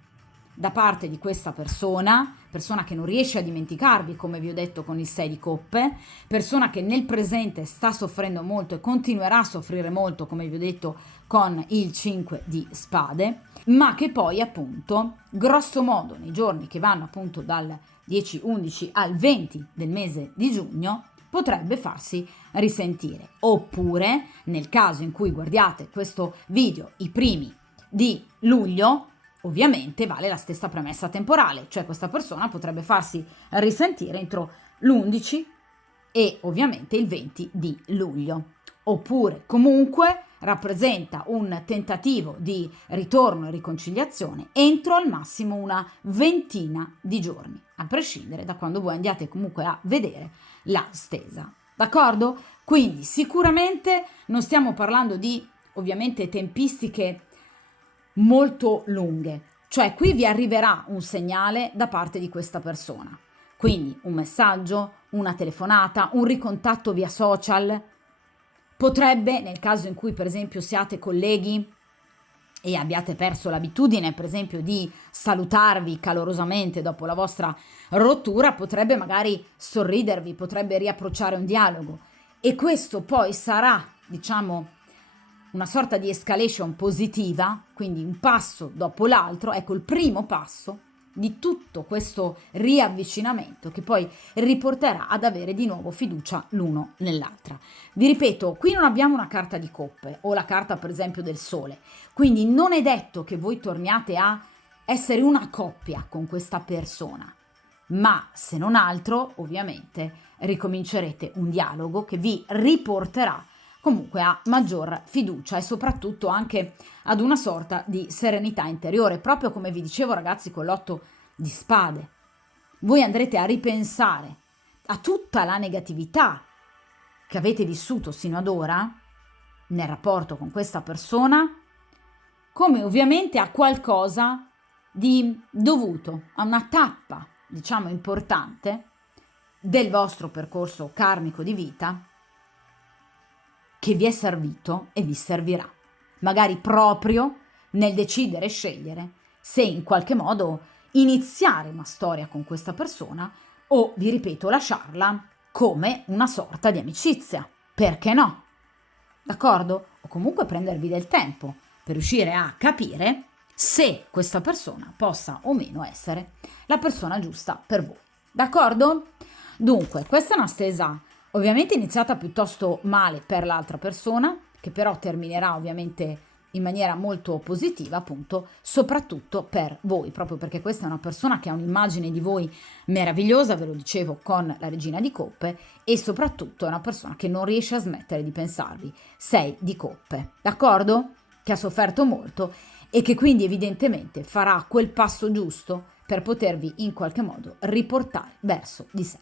da parte di questa persona che non riesce a dimenticarvi, come vi ho detto con il 6 di coppe, persona che nel presente sta soffrendo molto e continuerà a soffrire molto, come vi ho detto con il 5 di spade, ma che poi appunto, grosso modo, nei giorni che vanno appunto dal 10-11 al 20 del mese di giugno, potrebbe farsi risentire. Oppure, nel caso in cui guardiate questo video i primi di luglio, ovviamente vale la stessa premessa temporale, cioè questa persona potrebbe farsi risentire entro l'11 e ovviamente il 20 di luglio. Oppure comunque rappresenta un tentativo di ritorno e riconciliazione entro al massimo una ventina di giorni, a prescindere da quando voi andiate comunque a vedere la stesa. D'accordo? Quindi sicuramente non stiamo parlando di ovviamente tempistiche molto lunghe, cioè qui vi arriverà un segnale da parte di questa persona, quindi un messaggio, una telefonata, un ricontatto via social, potrebbe, nel caso in cui per esempio siate colleghi e abbiate perso l'abitudine per esempio di salutarvi calorosamente dopo la vostra rottura, potrebbe magari sorridervi, potrebbe riapprocciare un dialogo e questo poi sarà, diciamo, una sorta di escalation positiva, quindi un passo dopo l'altro. Ecco, il primo passo di tutto questo riavvicinamento che poi riporterà ad avere di nuovo fiducia l'uno nell'altra. Vi ripeto, qui non abbiamo una carta di coppe o la carta per esempio del sole, quindi non è detto che voi torniate a essere una coppia con questa persona, ma se non altro ovviamente ricomincerete un dialogo che vi riporterà comunque a maggior fiducia e soprattutto anche ad una sorta di serenità interiore, proprio come vi dicevo ragazzi con l'otto di spade. Voi andrete a ripensare a tutta la negatività che avete vissuto sino ad ora nel rapporto con questa persona, come ovviamente a qualcosa di dovuto, a una tappa, diciamo, importante del vostro percorso karmico di vita che vi è servito e vi servirà, magari proprio nel decidere e scegliere se in qualche modo iniziare una storia con questa persona o, vi ripeto, lasciarla come una sorta di amicizia. Perché no? D'accordo? O comunque prendervi del tempo per riuscire a capire se questa persona possa o meno essere la persona giusta per voi. D'accordo? Dunque, questa è una stesa ovviamente iniziata piuttosto male per l'altra persona, che però terminerà ovviamente in maniera molto positiva, appunto, soprattutto per voi, proprio perché questa è una persona che ha un'immagine di voi meravigliosa, ve lo dicevo, con la Regina di Coppe, e soprattutto è una persona che non riesce a smettere di pensarvi, 6 di Coppe, d'accordo? Che ha sofferto molto e che quindi evidentemente farà quel passo giusto per potervi in qualche modo riportare verso di sé.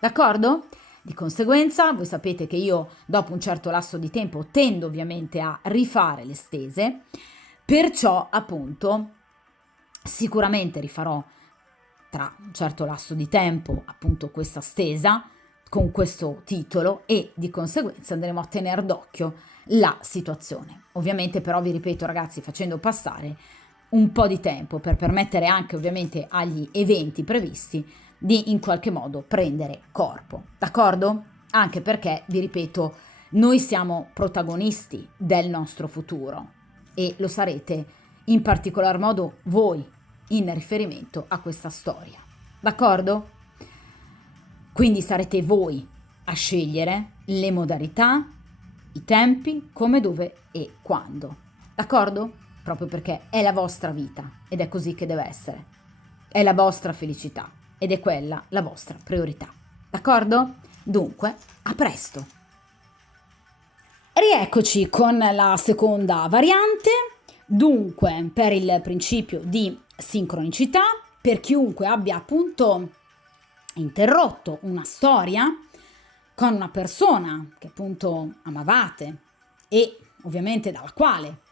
D'accordo? Di conseguenza, voi sapete che io dopo un certo lasso di tempo tendo ovviamente a rifare le stese, perciò appunto sicuramente rifarò tra un certo lasso di tempo appunto questa stesa con questo titolo e di conseguenza andremo a tenere d'occhio la situazione. Ovviamente però vi ripeto ragazzi, facendo passare un po' di tempo per permettere anche ovviamente agli eventi previsti di in qualche modo prendere corpo, d'accordo? Anche perché, vi ripeto, noi siamo protagonisti del nostro futuro e lo sarete in particolar modo voi in riferimento a questa storia, d'accordo? Quindi sarete voi a scegliere le modalità, i tempi, come, dove e quando, d'accordo? Proprio perché è la vostra vita ed è così che deve essere, è la vostra felicità ed è quella la vostra priorità, d'accordo? Dunque, a presto! Rieccoci con la seconda variante, dunque per il principio di sincronicità, per chiunque abbia appunto interrotto una storia con una persona che appunto amavate e ovviamente dalla quale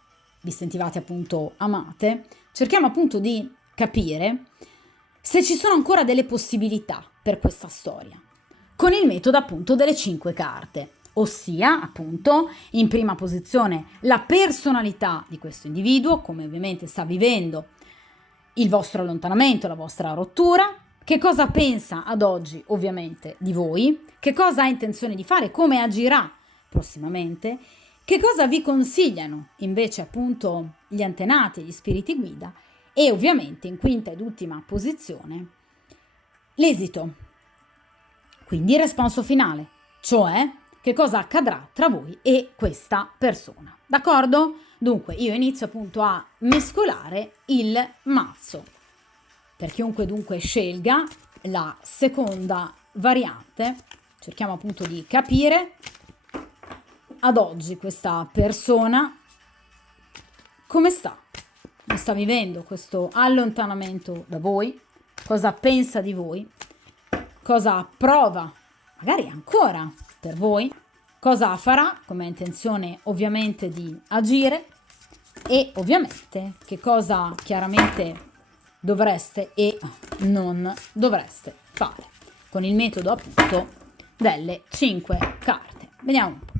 vi sentivate appunto amate, cerchiamo appunto di capire se ci sono ancora delle possibilità per questa storia, con il metodo appunto delle 5 carte, ossia appunto in prima posizione la personalità di questo individuo, come ovviamente sta vivendo il vostro allontanamento, la vostra rottura, che cosa pensa ad oggi ovviamente di voi, che cosa ha intenzione di fare, come agirà prossimamente, che cosa vi consigliano invece appunto gli antenati, gli spiriti guida, e ovviamente in quinta ed ultima posizione l'esito, quindi il responso finale, cioè che cosa accadrà tra voi e questa persona, d'accordo? Dunque io inizio appunto a mescolare il mazzo, per chiunque dunque scelga la seconda variante, cerchiamo appunto di capire ad oggi questa persona come sta vivendo questo allontanamento da voi, cosa pensa di voi, cosa prova magari ancora per voi, cosa farà, come ha intenzione ovviamente di agire e ovviamente che cosa chiaramente dovreste e non dovreste fare con il metodo appunto delle 5 carte. Vediamo un po'.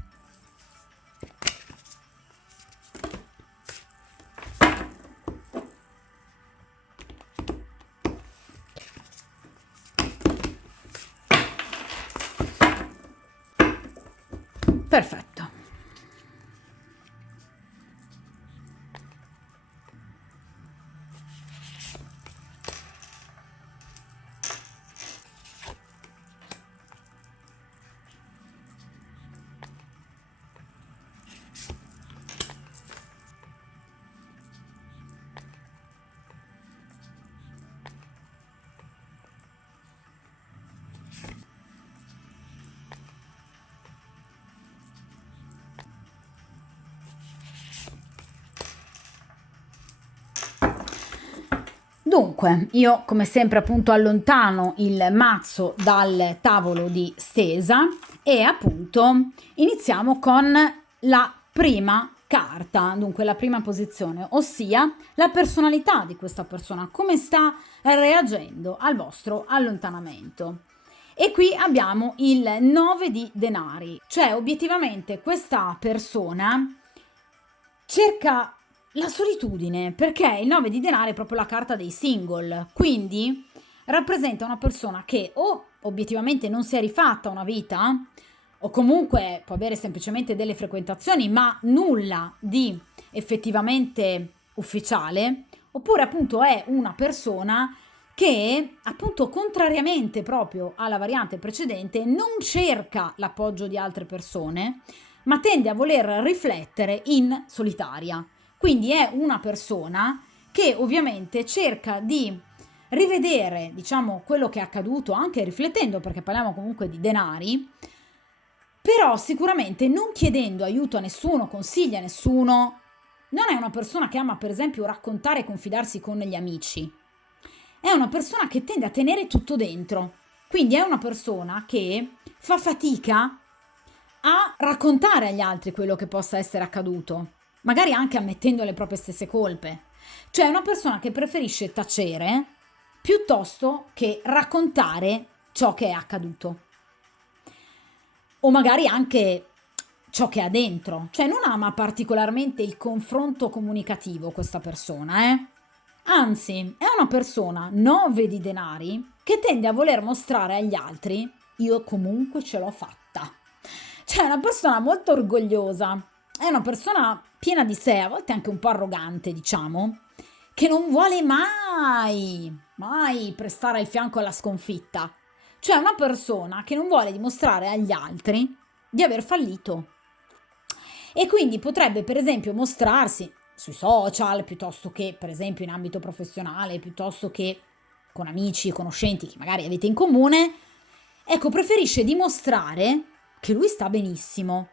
Perfetto. Dunque, io come sempre appunto allontano il mazzo dal tavolo di stesa e appunto iniziamo con la prima carta, dunque la prima posizione, ossia la personalità di questa persona, come sta reagendo al vostro allontanamento. E qui abbiamo il 9 di denari, cioè obiettivamente questa persona cerca la solitudine, perché il 9 di denari è proprio la carta dei single, quindi rappresenta una persona che o obiettivamente non si è rifatta una vita, o comunque può avere semplicemente delle frequentazioni, ma nulla di effettivamente ufficiale, oppure appunto è una persona che appunto contrariamente proprio alla variante precedente non cerca l'appoggio di altre persone, ma tende a voler riflettere in solitaria. Quindi è una persona che ovviamente cerca di rivedere, diciamo, quello che è accaduto, anche riflettendo, perché parliamo comunque di denari, però sicuramente non chiedendo aiuto a nessuno, consigli a nessuno. Non è una persona che ama, per esempio, raccontare e confidarsi con gli amici. È una persona che tende a tenere tutto dentro. Quindi è una persona che fa fatica a raccontare agli altri quello che possa essere accaduto, magari anche ammettendo le proprie stesse colpe. Cioè è una persona che preferisce tacere piuttosto che raccontare ciò che è accaduto. O magari anche ciò che ha dentro. Cioè non ama particolarmente il confronto comunicativo questa persona, Anzi, è una persona 9 di denari che tende a voler mostrare agli altri io comunque ce l'ho fatta. Cioè è una persona molto orgogliosa, è una persona piena di sé, a volte anche un po' arrogante, diciamo, che non vuole mai prestare il fianco alla sconfitta. Cioè una persona che non vuole dimostrare agli altri di aver fallito. E quindi potrebbe per esempio mostrarsi sui social, piuttosto che per esempio in ambito professionale, piuttosto che con amici e conoscenti che magari avete in comune. Ecco, preferisce dimostrare che lui sta benissimo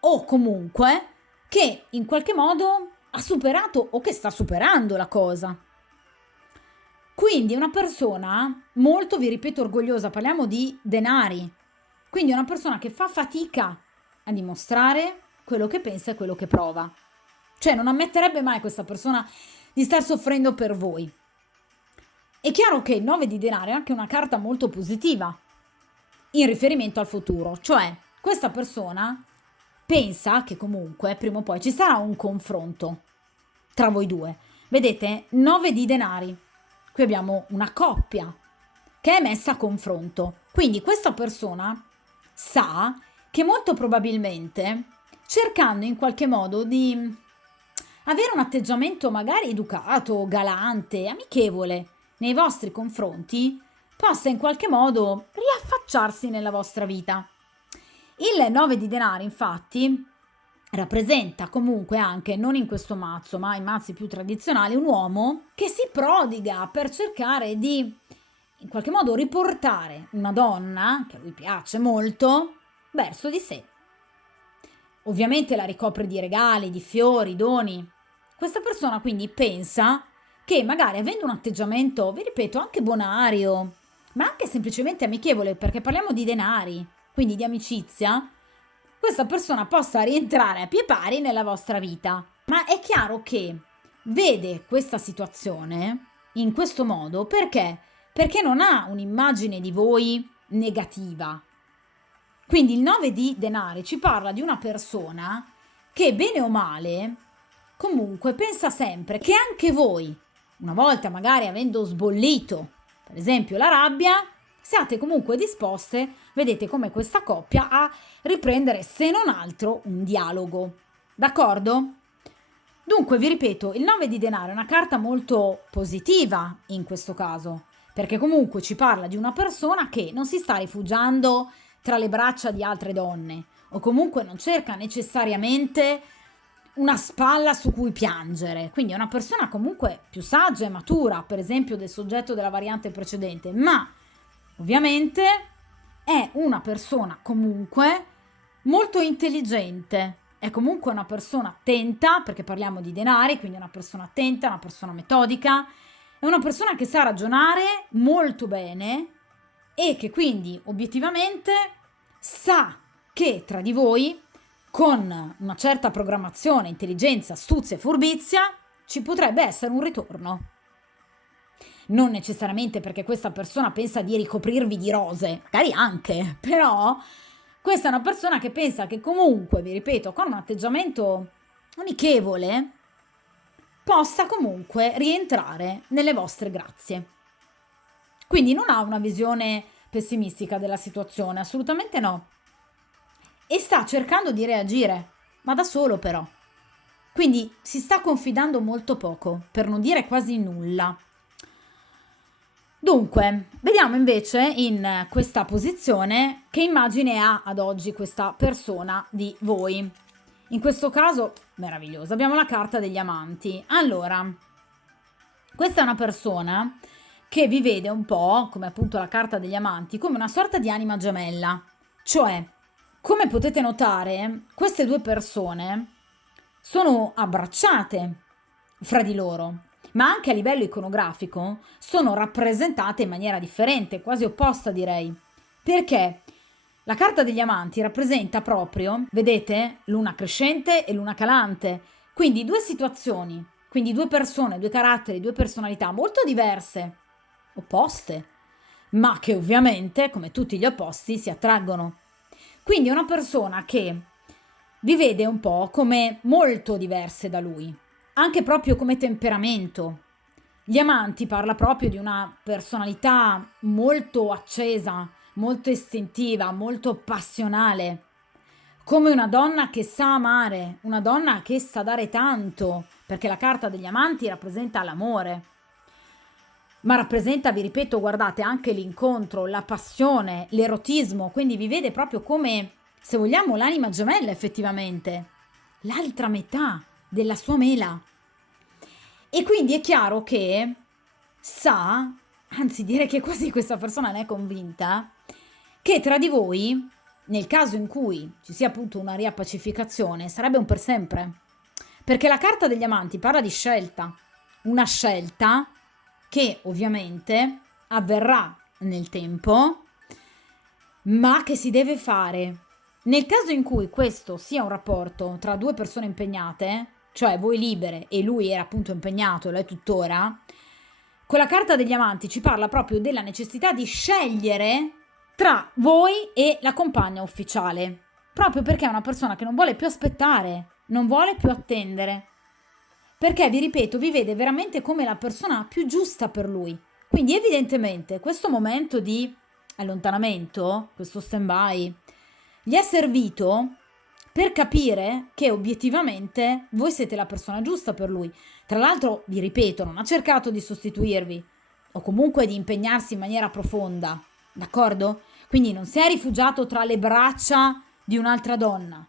o comunque che in qualche modo ha superato o che sta superando la cosa. Quindi è una persona molto, vi ripeto, orgogliosa, parliamo di denari. Quindi è una persona che fa fatica a dimostrare quello che pensa e quello che prova. Cioè non ammetterebbe mai questa persona di star soffrendo per voi. È chiaro che il 9 di denari è anche una carta molto positiva in riferimento al futuro, cioè questa persona pensa che comunque prima o poi ci sarà un confronto tra voi due. Vedete, 9 di denari. Qui abbiamo una coppia che è messa a confronto. Quindi questa persona sa che molto probabilmente, cercando in qualche modo di avere un atteggiamento magari educato, galante, amichevole nei vostri confronti, possa in qualche modo riaffacciarsi nella vostra vita. Il 9 di denari, infatti, rappresenta comunque anche, non in questo mazzo, ma in mazzi più tradizionali, un uomo che si prodiga per cercare di, in qualche modo, riportare una donna, che a lui piace molto, verso di sé. Ovviamente la ricopre di regali, di fiori, doni. Questa persona quindi pensa che magari avendo un atteggiamento, vi ripeto, anche bonario, ma anche semplicemente amichevole, perché parliamo di denari, quindi di amicizia, questa persona possa rientrare a pie pari nella vostra vita. Ma è chiaro che vede questa situazione in questo modo perché? Perché non ha un'immagine di voi negativa. Quindi il 9 di denari ci parla di una persona che bene o male comunque pensa sempre che anche voi, una volta magari avendo sbollito per esempio la rabbia, siate comunque disposte, vedete come questa coppia, a riprendere se non altro un dialogo. D'accordo? Dunque vi ripeto, il 9 di denaro è una carta molto positiva in questo caso, perché comunque ci parla di una persona che non si sta rifugiando tra le braccia di altre donne o comunque non cerca necessariamente una spalla su cui piangere. Quindi è una persona comunque più saggia e matura, per esempio del soggetto della variante precedente, ma ovviamente è una persona comunque molto intelligente, è comunque una persona attenta, perché parliamo di denari, quindi è una persona attenta, una persona metodica, È una persona che sa ragionare molto bene e che quindi obiettivamente sa che tra di voi, con una certa programmazione, intelligenza, astuzia e furbizia, ci potrebbe essere un ritorno. Non necessariamente perché questa persona pensa di ricoprirvi di rose, magari anche, però questa è una persona che pensa che comunque, vi ripeto, con un atteggiamento amichevole, possa comunque rientrare nelle vostre grazie. Quindi non ha una visione pessimistica della situazione, assolutamente no. E sta cercando di reagire, ma da solo però. Quindi si sta confidando molto poco, per non dire quasi nulla. Dunque, vediamo invece in questa posizione che immagine ha ad oggi questa persona di voi. In questo caso, meraviglioso, abbiamo la carta degli amanti. Allora, questa è una persona che vi vede un po', come appunto la carta degli amanti, come una sorta di anima gemella. Cioè, come potete notare, queste due persone sono abbracciate fra di loro, ma anche a livello iconografico sono rappresentate in maniera differente, quasi opposta direi. Perché la carta degli amanti rappresenta proprio, vedete, luna crescente e luna calante, quindi due situazioni, quindi due persone, due caratteri, due personalità molto diverse, opposte, ma che ovviamente, come tutti gli opposti, si attraggono. Quindi è una persona che vi vede un po' come molto diverse da lui, anche proprio come temperamento. Gli amanti parla proprio di una personalità molto accesa, molto istintiva, molto passionale, come una donna che sa amare, una donna che sa dare tanto, perché la carta degli amanti rappresenta l'amore, ma rappresenta, vi ripeto, guardate, anche l'incontro, la passione, l'erotismo, quindi vi vede proprio come, se vogliamo, l'anima gemella effettivamente, l'altra metà della sua mela. E quindi è chiaro che sa, anzi direi che quasi questa persona ne è convinta, che tra di voi, nel caso in cui ci sia appunto una riappacificazione, sarebbe un per sempre. Perché la carta degli amanti parla di scelta, una scelta che ovviamente avverrà nel tempo, ma che si deve fare. Nel caso in cui questo sia un rapporto tra due persone impegnate, cioè voi libere e lui era appunto impegnato e lo è tuttora, con la carta degli amanti ci parla proprio della necessità di scegliere tra voi e la compagna ufficiale, proprio perché è una persona che non vuole più aspettare, non vuole più attendere, perché vi ripeto, vi vede veramente come la persona più giusta per lui. Quindi evidentemente questo momento di allontanamento, questo stand-by, gli è servito per capire che obiettivamente voi siete la persona giusta per lui. Tra l'altro, vi ripeto, non ha cercato di sostituirvi o comunque di impegnarsi in maniera profonda, d'accordo? Quindi non si è rifugiato tra le braccia di un'altra donna.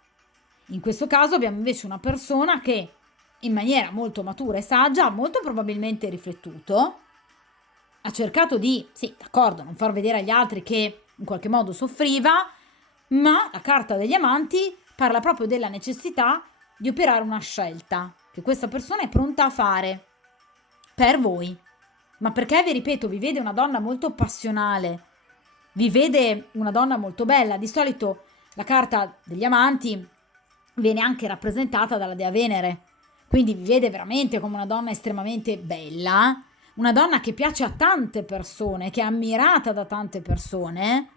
In questo caso abbiamo invece una persona che in maniera molto matura e saggia, molto probabilmente riflettuto, ha cercato di, sì, d'accordo, non far vedere agli altri che in qualche modo soffriva, ma la carta degli amanti parla proprio della necessità di operare una scelta che questa persona è pronta a fare per voi. Ma perché, vi ripeto, vi vede una donna molto passionale, vi vede una donna molto bella. Di solito la carta degli amanti viene anche rappresentata dalla dea Venere, quindi vi vede veramente come una donna estremamente bella, una donna che piace a tante persone, che è ammirata da tante persone,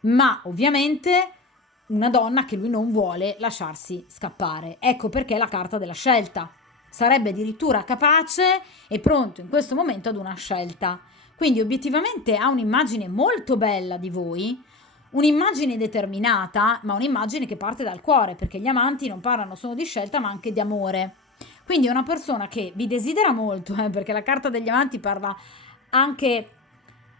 ma ovviamente una donna che lui non vuole lasciarsi scappare. Ecco perché la carta della scelta. Sarebbe addirittura capace e pronto in questo momento ad una scelta. Quindi obiettivamente ha un'immagine molto bella di voi, un'immagine determinata, ma un'immagine che parte dal cuore, perché gli amanti non parlano solo di scelta ma anche di amore. Quindi è una persona che vi desidera molto, perché la carta degli amanti parla anche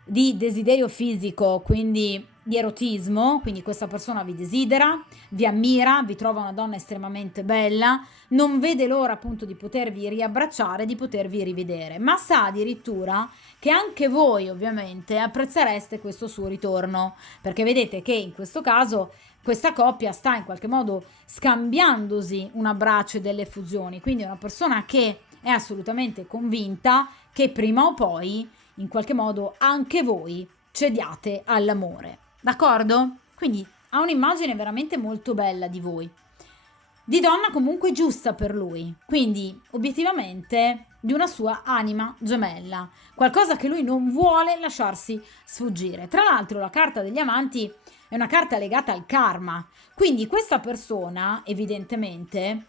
di desiderio fisico, quindi di erotismo, quindi questa persona vi desidera, vi ammira, vi trova una donna estremamente bella, non vede l'ora appunto di potervi riabbracciare, di potervi rivedere, ma sa addirittura che anche voi ovviamente apprezzereste questo suo ritorno, perché vedete che in questo caso questa coppia sta in qualche modo scambiandosi un abbraccio e delle effusioni, quindi è una persona che è assolutamente convinta che prima o poi, in qualche modo, anche voi cediate all'amore. D'accordo? Quindi ha un'immagine veramente molto bella di voi. Di donna comunque giusta per lui, quindi obiettivamente di una sua anima gemella, qualcosa che lui non vuole lasciarsi sfuggire. Tra l'altro la carta degli amanti è una carta legata al karma, quindi questa persona evidentemente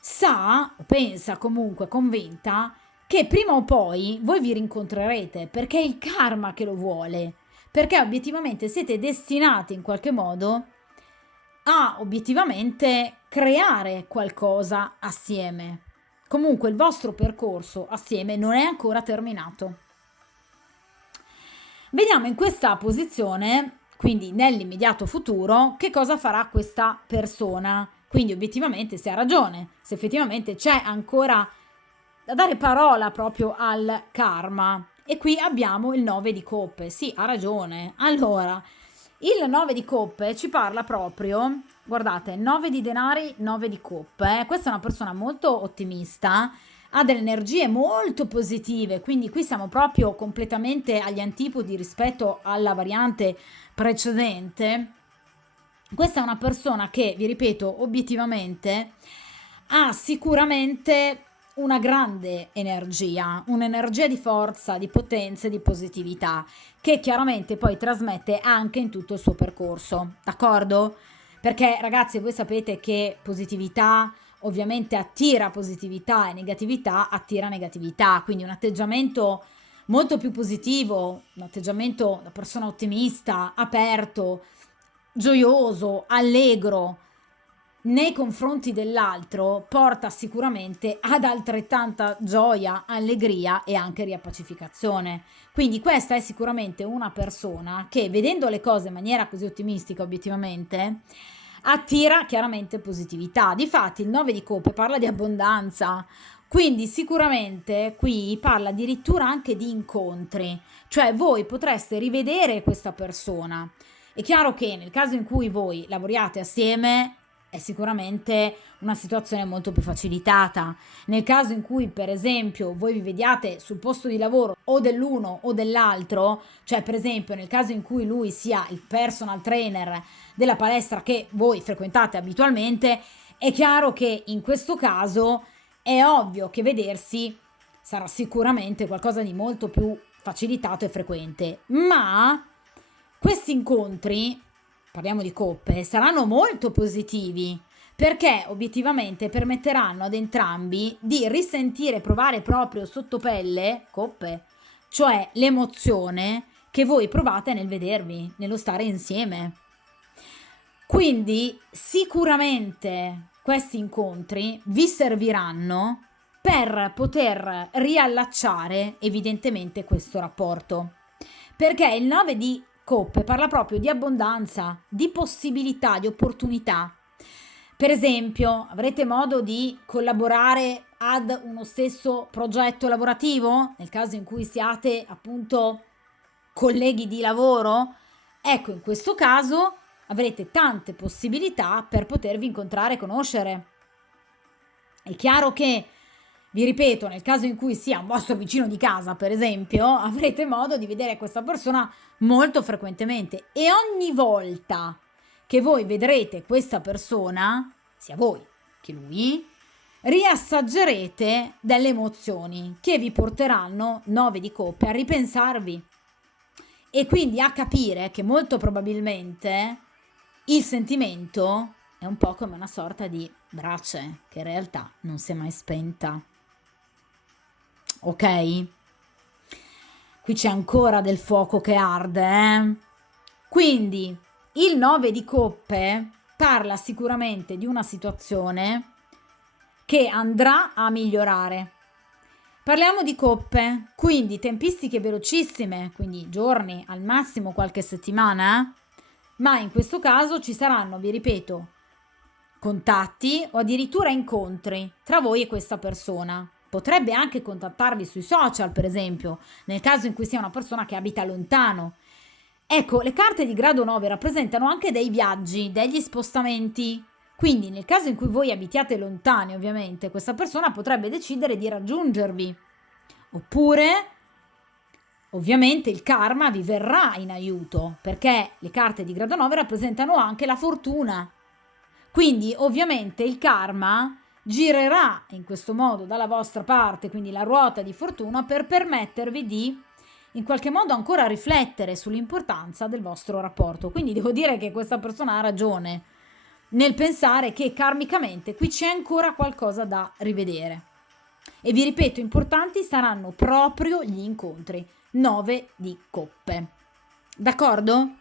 sa, o pensa comunque convinta, che prima o poi voi vi rincontrerete, perché è il karma che lo vuole, perché obiettivamente siete destinati in qualche modo a obiettivamente creare qualcosa assieme. Comunque il vostro percorso assieme non è ancora terminato. Vediamo in questa posizione, quindi nell'immediato futuro, che cosa farà questa persona. Quindi obiettivamente se ha ragione, se effettivamente c'è ancora da dare parola proprio al karma. E qui abbiamo il 9 di coppe. Sì, ha ragione. Allora, il 9 di coppe ci parla proprio, guardate, 9 di denari, 9 di coppe. Questa è una persona molto ottimista, ha delle energie molto positive, quindi qui siamo proprio completamente agli antipodi rispetto alla variante precedente. Questa è una persona che, vi ripeto, obiettivamente ha sicuramente una grande energia, un'energia di forza, di potenza e di positività che chiaramente poi trasmette anche in tutto il suo percorso, d'accordo? Perché ragazzi, voi sapete che positività ovviamente attira positività e negatività attira negatività, quindi un atteggiamento molto più positivo, un atteggiamento da persona ottimista, aperto, gioioso, allegro nei confronti dell'altro porta sicuramente ad altrettanta gioia, allegria e anche riappacificazione. Quindi questa è sicuramente una persona che, vedendo le cose in maniera così ottimistica obiettivamente, attira chiaramente positività. Difatti il 9 di coppe parla di abbondanza, quindi sicuramente qui parla addirittura anche di incontri, cioè voi potreste rivedere questa persona. È chiaro che nel caso in cui voi lavoriate assieme è sicuramente una situazione molto più facilitata. Nel caso in cui, per esempio, voi vi vediate sul posto di lavoro o dell'uno o dell'altro, cioè per esempio nel caso in cui lui sia il personal trainer della palestra che voi frequentate abitualmente, è chiaro che in questo caso è ovvio che vedersi sarà sicuramente qualcosa di molto più facilitato e frequente, ma questi incontri, parliamo di coppe, saranno molto positivi perché obiettivamente permetteranno ad entrambi di risentire, provare proprio sotto pelle, coppe, cioè l'emozione che voi provate nel vedervi, nello stare insieme. Quindi sicuramente questi incontri vi serviranno per poter riallacciare evidentemente questo rapporto. Perché il 9 di coppe parla proprio di abbondanza, di possibilità, di opportunità. Per esempio, avrete modo di collaborare ad uno stesso progetto lavorativo, nel caso in cui siate appunto colleghi di lavoro? Ecco, in questo caso avrete tante possibilità per potervi incontrare e conoscere. È chiaro che, vi ripeto, nel caso in cui sia un vostro vicino di casa, per esempio, avrete modo di vedere questa persona molto frequentemente e ogni volta che voi vedrete questa persona, sia voi che lui, riassaggerete delle emozioni che vi porteranno, 9 di coppe, a ripensarvi e quindi a capire che molto probabilmente il sentimento è un po' come una sorta di brace che in realtà non si è mai spenta. Ok? Qui c'è ancora del fuoco che arde, eh? Quindi il 9 di coppe parla sicuramente di una situazione che andrà a migliorare. Parliamo di coppe, quindi tempistiche velocissime, quindi giorni, al massimo qualche settimana, ma in questo caso ci saranno, vi ripeto, contatti o addirittura incontri tra voi e questa persona. Potrebbe anche contattarvi sui social, per esempio, nel caso in cui sia una persona che abita lontano. Ecco, le carte di grado 9 rappresentano anche dei viaggi, degli spostamenti, Quindi nel caso in cui voi abitiate lontani, ovviamente, questa persona potrebbe decidere di raggiungervi. Oppure, ovviamente, il karma vi verrà in aiuto, perché le carte di grado 9 rappresentano anche la fortuna. Quindi, ovviamente, il karma girerà in questo modo dalla vostra parte, quindi la ruota di fortuna, per permettervi di in qualche modo ancora riflettere sull'importanza del vostro rapporto. Quindi devo dire che questa persona ha ragione nel pensare che karmicamente qui c'è ancora qualcosa da rivedere. E vi ripeto, importanti saranno proprio gli incontri. 9 di coppe. D'accordo?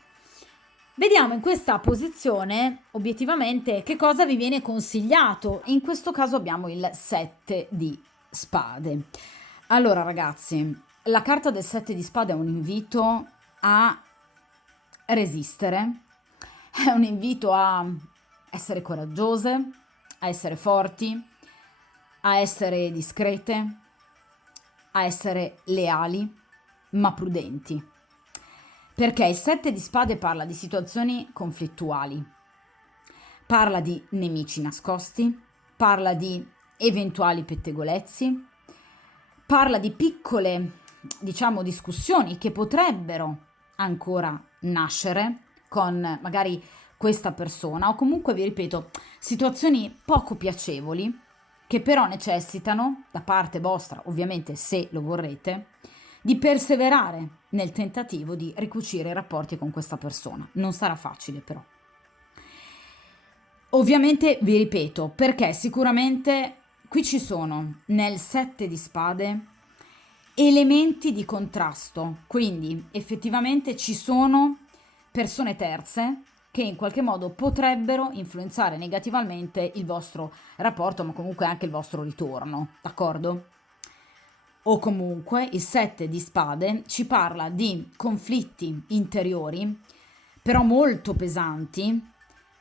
Vediamo in questa posizione obiettivamente che cosa vi viene consigliato. In questo caso abbiamo il 7 di spade. Allora ragazzi, la carta del 7 di spade è un invito a resistere, è un invito a essere coraggiose, a essere forti, a essere discrete, a essere leali, ma prudenti. Perché il 7 di spade parla di situazioni conflittuali, parla di nemici nascosti, parla di eventuali pettegolezzi, parla di piccole, diciamo, discussioni che potrebbero ancora nascere con magari questa persona, o comunque, vi ripeto, situazioni poco piacevoli che però necessitano, da parte vostra, ovviamente se lo vorrete, di perseverare nel tentativo di ricucire i rapporti con questa persona. Non sarà facile però. Ovviamente vi ripeto, perché sicuramente qui ci sono nel 7 di spade elementi di contrasto, quindi effettivamente ci sono persone terze che in qualche modo potrebbero influenzare negativamente il vostro rapporto, ma comunque anche il vostro ritorno, d'accordo? O comunque il 7 di spade ci parla di conflitti interiori, però molto pesanti,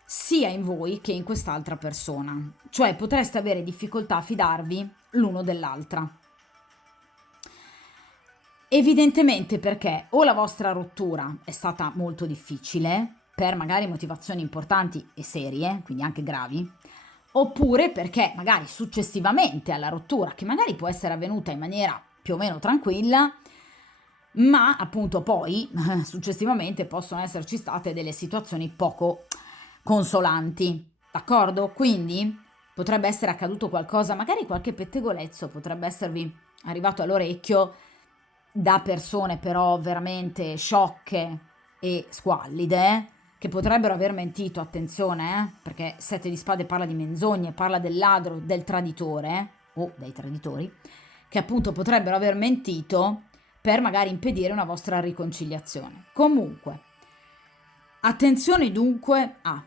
sia in voi che in quest'altra persona. Cioè potreste avere difficoltà a fidarvi l'uno dell'altra. Evidentemente perché o la vostra rottura è stata molto difficile, per magari motivazioni importanti e serie, quindi anche gravi, oppure perché magari successivamente alla rottura, che magari può essere avvenuta in maniera più o meno tranquilla, ma appunto poi successivamente possono esserci state delle situazioni poco consolanti, d'accordo? Quindi potrebbe essere accaduto qualcosa, magari qualche pettegolezzo potrebbe esservi arrivato all'orecchio da persone però veramente sciocche e squallide, che potrebbero aver mentito, attenzione, perché 7 di spade parla di menzogne, parla del ladro, del traditore, o dei traditori, che appunto potrebbero aver mentito per magari impedire una vostra riconciliazione. Comunque, attenzione dunque a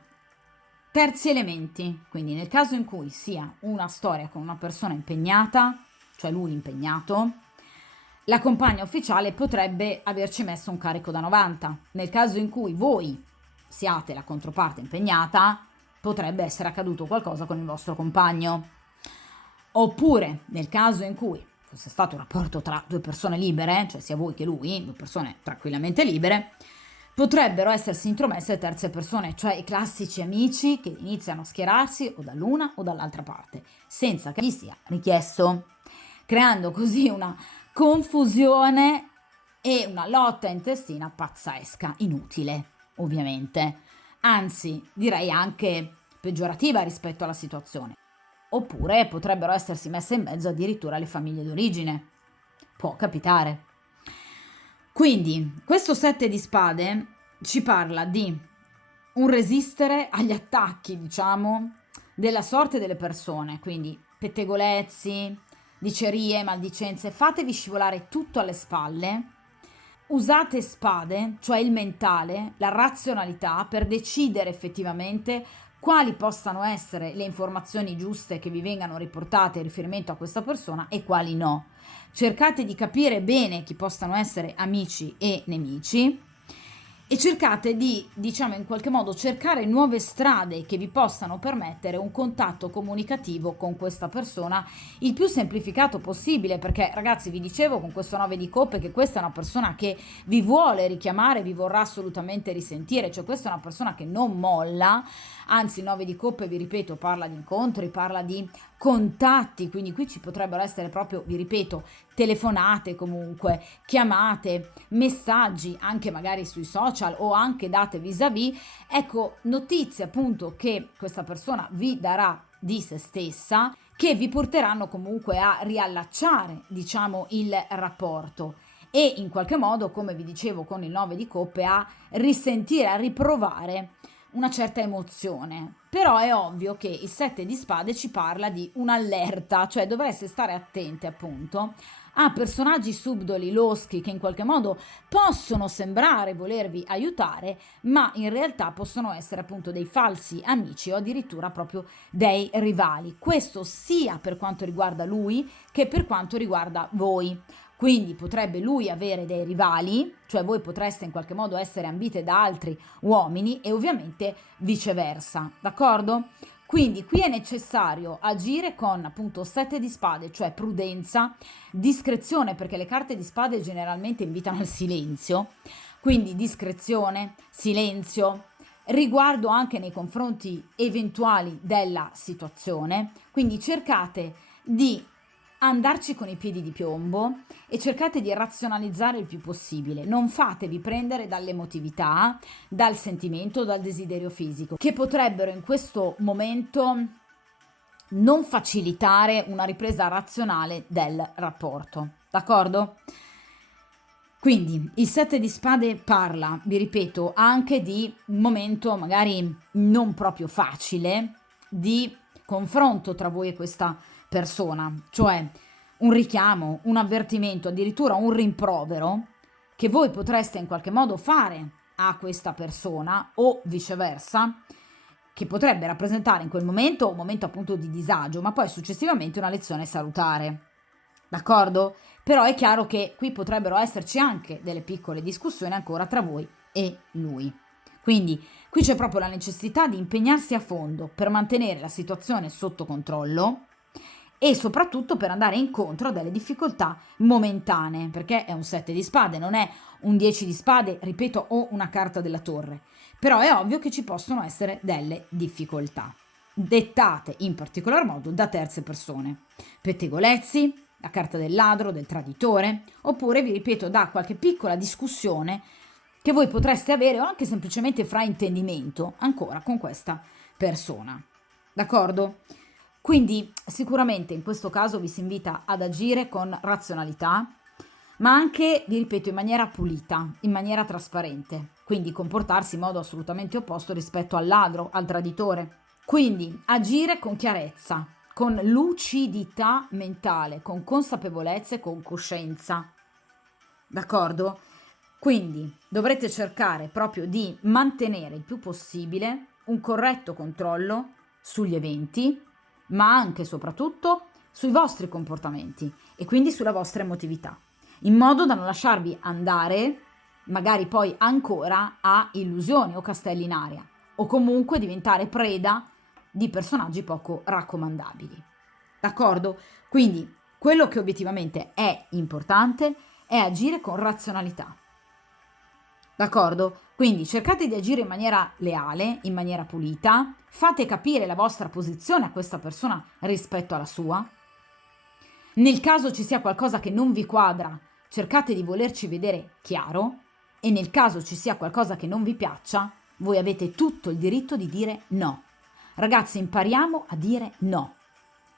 terzi elementi, quindi nel caso in cui sia una storia con una persona impegnata, cioè lui impegnato, la compagna ufficiale potrebbe averci messo un carico da 90. Nel caso in cui voi siate la controparte impegnata, potrebbe essere accaduto qualcosa con il vostro compagno. Oppure, nel caso in cui fosse stato un rapporto tra due persone libere, cioè sia voi che lui, due persone tranquillamente libere, potrebbero essersi intromesse terze persone, cioè i classici amici che iniziano a schierarsi o dall'una o dall'altra parte, senza che gli sia richiesto, creando così una confusione e una lotta intestina pazzesca, inutile, ovviamente, anzi direi anche peggiorativa rispetto alla situazione. Oppure potrebbero essersi messe in mezzo addirittura le famiglie d'origine. Può capitare. Quindi, questo 7 di spade ci parla di un resistere agli attacchi, diciamo, della sorte delle persone, quindi pettegolezzi, dicerie, maldicenze, fatevi scivolare tutto alle spalle, usate spade, cioè il mentale, la razionalità per decidere effettivamente quali possano essere le informazioni giuste che vi vengano riportate in riferimento a questa persona e quali no. Cercate di capire bene chi possano essere amici e nemici e cercate di, diciamo, in qualche modo cercare nuove strade che vi possano permettere un contatto comunicativo con questa persona il più semplificato possibile, perché ragazzi vi dicevo con questo 9 di coppe che questa è una persona che vi vuole richiamare, vi vorrà assolutamente risentire, cioè questa è una persona che non molla, anzi il 9 di coppe vi ripeto parla di incontri, parla di contatti, quindi qui ci potrebbero essere proprio, vi ripeto, telefonate comunque, chiamate, messaggi anche magari sui social o anche date vis-à-vis, ecco notizie appunto che questa persona vi darà di se stessa che vi porteranno comunque a riallacciare diciamo il rapporto e in qualche modo come vi dicevo con il 9 di coppe a risentire, a riprovare una certa emozione. Però è ovvio che il 7 di spade ci parla di un'allerta, cioè dovreste stare attenti appunto a personaggi subdoli, loschi, che in qualche modo possono sembrare volervi aiutare, ma in realtà possono essere appunto dei falsi amici o addirittura proprio dei rivali. Questo sia per quanto riguarda lui che per quanto riguarda voi. Quindi potrebbe lui avere dei rivali, cioè voi potreste in qualche modo essere ambite da altri uomini e ovviamente viceversa, d'accordo? Quindi qui è necessario agire con appunto 7 di spade, cioè prudenza, discrezione, perché le carte di spade generalmente invitano al silenzio, quindi discrezione, silenzio, riguardo anche nei confronti eventuali della situazione, quindi cercate di andarci con i piedi di piombo e cercate di razionalizzare il più possibile. Non fatevi prendere dall'emotività, dal sentimento, dal desiderio fisico, che potrebbero in questo momento non facilitare una ripresa razionale del rapporto. D'accordo? Quindi il 7 di spade parla, vi ripeto, anche di un momento magari non proprio facile di confronto tra voi e questa persona, cioè un richiamo, un avvertimento, addirittura un rimprovero che voi potreste in qualche modo fare a questa persona o viceversa, che potrebbe rappresentare in quel momento un momento appunto di disagio, ma poi successivamente una lezione salutare. D'accordo? Però è chiaro che qui potrebbero esserci anche delle piccole discussioni ancora tra voi e lui. Quindi qui c'è proprio la necessità di impegnarsi a fondo per mantenere la situazione sotto controllo e soprattutto per andare incontro a delle difficoltà momentanee, perché è un 7 di spade, non è un 10 di spade, ripeto, o una carta della torre. Però è ovvio che ci possono essere delle difficoltà, dettate in particolar modo da terze persone. Pettegolezzi, la carta del ladro, del traditore, oppure, vi ripeto, da qualche piccola discussione che voi potreste avere o anche semplicemente fraintendimento ancora con questa persona. D'accordo? Quindi sicuramente in questo caso vi si invita ad agire con razionalità, ma anche, vi ripeto, in maniera pulita, in maniera trasparente, quindi comportarsi in modo assolutamente opposto rispetto al ladro, al traditore. Quindi agire con chiarezza, con lucidità mentale, con consapevolezza e con coscienza. D'accordo? Quindi dovrete cercare proprio di mantenere il più possibile un corretto controllo sugli eventi, ma anche e soprattutto sui vostri comportamenti e quindi sulla vostra emotività, in modo da non lasciarvi andare, magari poi ancora, a illusioni o castelli in aria, o comunque diventare preda di personaggi poco raccomandabili. D'accordo? Quindi quello che obiettivamente è importante è agire con razionalità. D'accordo? Quindi cercate di agire in maniera leale, in maniera pulita, fate capire la vostra posizione a questa persona rispetto alla sua. Nel caso ci sia qualcosa che non vi quadra, cercate di volerci vedere chiaro e nel caso ci sia qualcosa che non vi piaccia, voi avete tutto il diritto di dire no. Ragazzi, impariamo a dire no.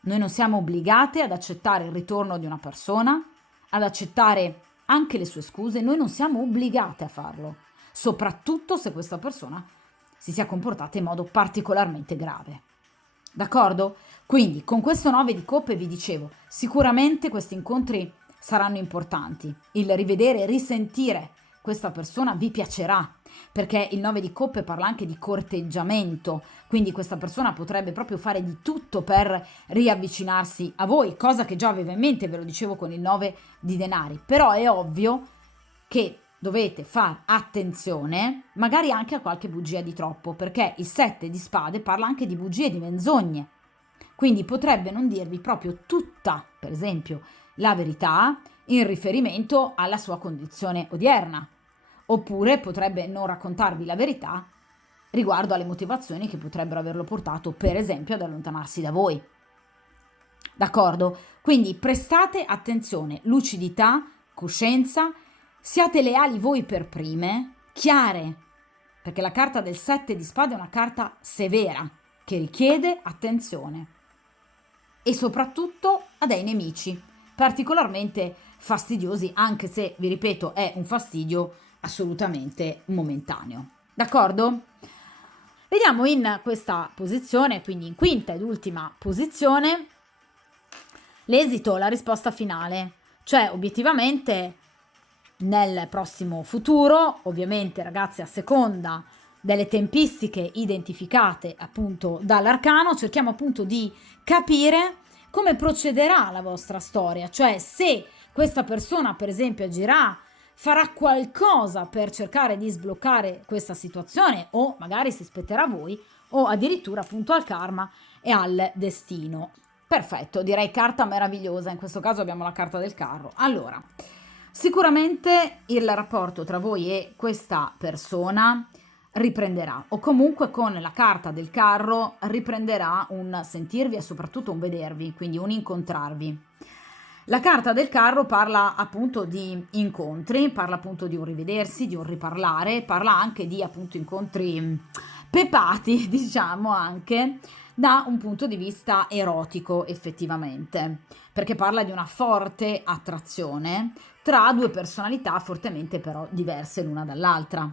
Noi non siamo obbligate ad accettare il ritorno di una persona, ad accettare anche le sue scuse, noi non siamo obbligate a farlo, soprattutto se questa persona si sia comportata in modo particolarmente grave. D'accordo? Quindi con questo 9 di coppe vi dicevo, sicuramente questi incontri saranno importanti. Il rivedere e risentire questa persona vi piacerà, perché il 9 di coppe parla anche di corteggiamento, quindi questa persona potrebbe proprio fare di tutto per riavvicinarsi a voi, cosa che già aveva in mente, ve lo dicevo con il 9 di denari. Però è ovvio che dovete fare attenzione magari anche a qualche bugia di troppo, perché il 7 di spade parla anche di bugie, di menzogne. Quindi potrebbe non dirvi proprio tutta, per esempio, la verità in riferimento alla sua condizione odierna, oppure potrebbe non raccontarvi la verità riguardo alle motivazioni che potrebbero averlo portato, per esempio, ad allontanarsi da voi. D'accordo? Quindi prestate attenzione, lucidità, coscienza, siate leali voi per prime, chiare, perché la carta del 7 di spade è una carta severa che richiede attenzione e soprattutto a dei nemici particolarmente fastidiosi, anche se, vi ripeto, è un fastidio assolutamente momentaneo. D'accordo? Vediamo in questa posizione, quindi in quinta ed ultima posizione, l'esito, la risposta finale, cioè obiettivamente nel prossimo futuro, ovviamente ragazzi a seconda delle tempistiche identificate appunto dall'arcano, cerchiamo appunto di capire come procederà la vostra storia, cioè se questa persona per esempio agirà, farà qualcosa per cercare di sbloccare questa situazione o magari si aspetterà a voi o addirittura appunto al karma e al destino. Perfetto, direi carta meravigliosa, in questo caso abbiamo la carta del carro. Allora, sicuramente il rapporto tra voi e questa persona riprenderà, o comunque con la carta del carro riprenderà un sentirvi e soprattutto un vedervi, quindi un incontrarvi. La carta del carro parla appunto di incontri, parla appunto di un rivedersi, di un riparlare, parla anche di appunto incontri pepati, diciamo anche da un punto di vista erotico effettivamente, perché parla di una forte attrazione tra due personalità fortemente però diverse l'una dall'altra.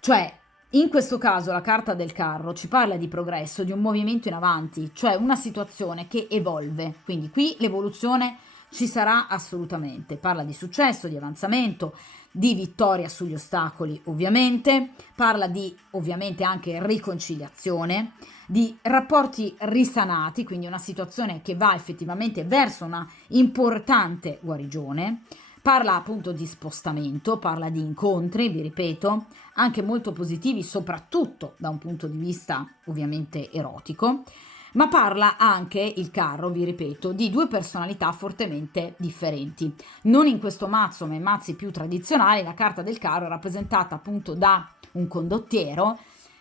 Cioè, in questo caso la carta del carro ci parla di progresso, di un movimento in avanti, cioè una situazione che evolve. Quindi qui l'evoluzione ci sarà assolutamente. Parla di successo, di avanzamento, di vittoria sugli ostacoli, ovviamente. Parla di ovviamente anche riconciliazione, di rapporti risanati, quindi una situazione che va effettivamente verso una importante guarigione. Parla appunto di spostamento, parla di incontri, vi ripeto, anche molto positivi, soprattutto da un punto di vista ovviamente erotico, ma parla anche il carro, vi ripeto, di due personalità fortemente differenti. Non in questo mazzo, ma in mazzi più tradizionali, la carta del carro è rappresentata appunto da un condottiero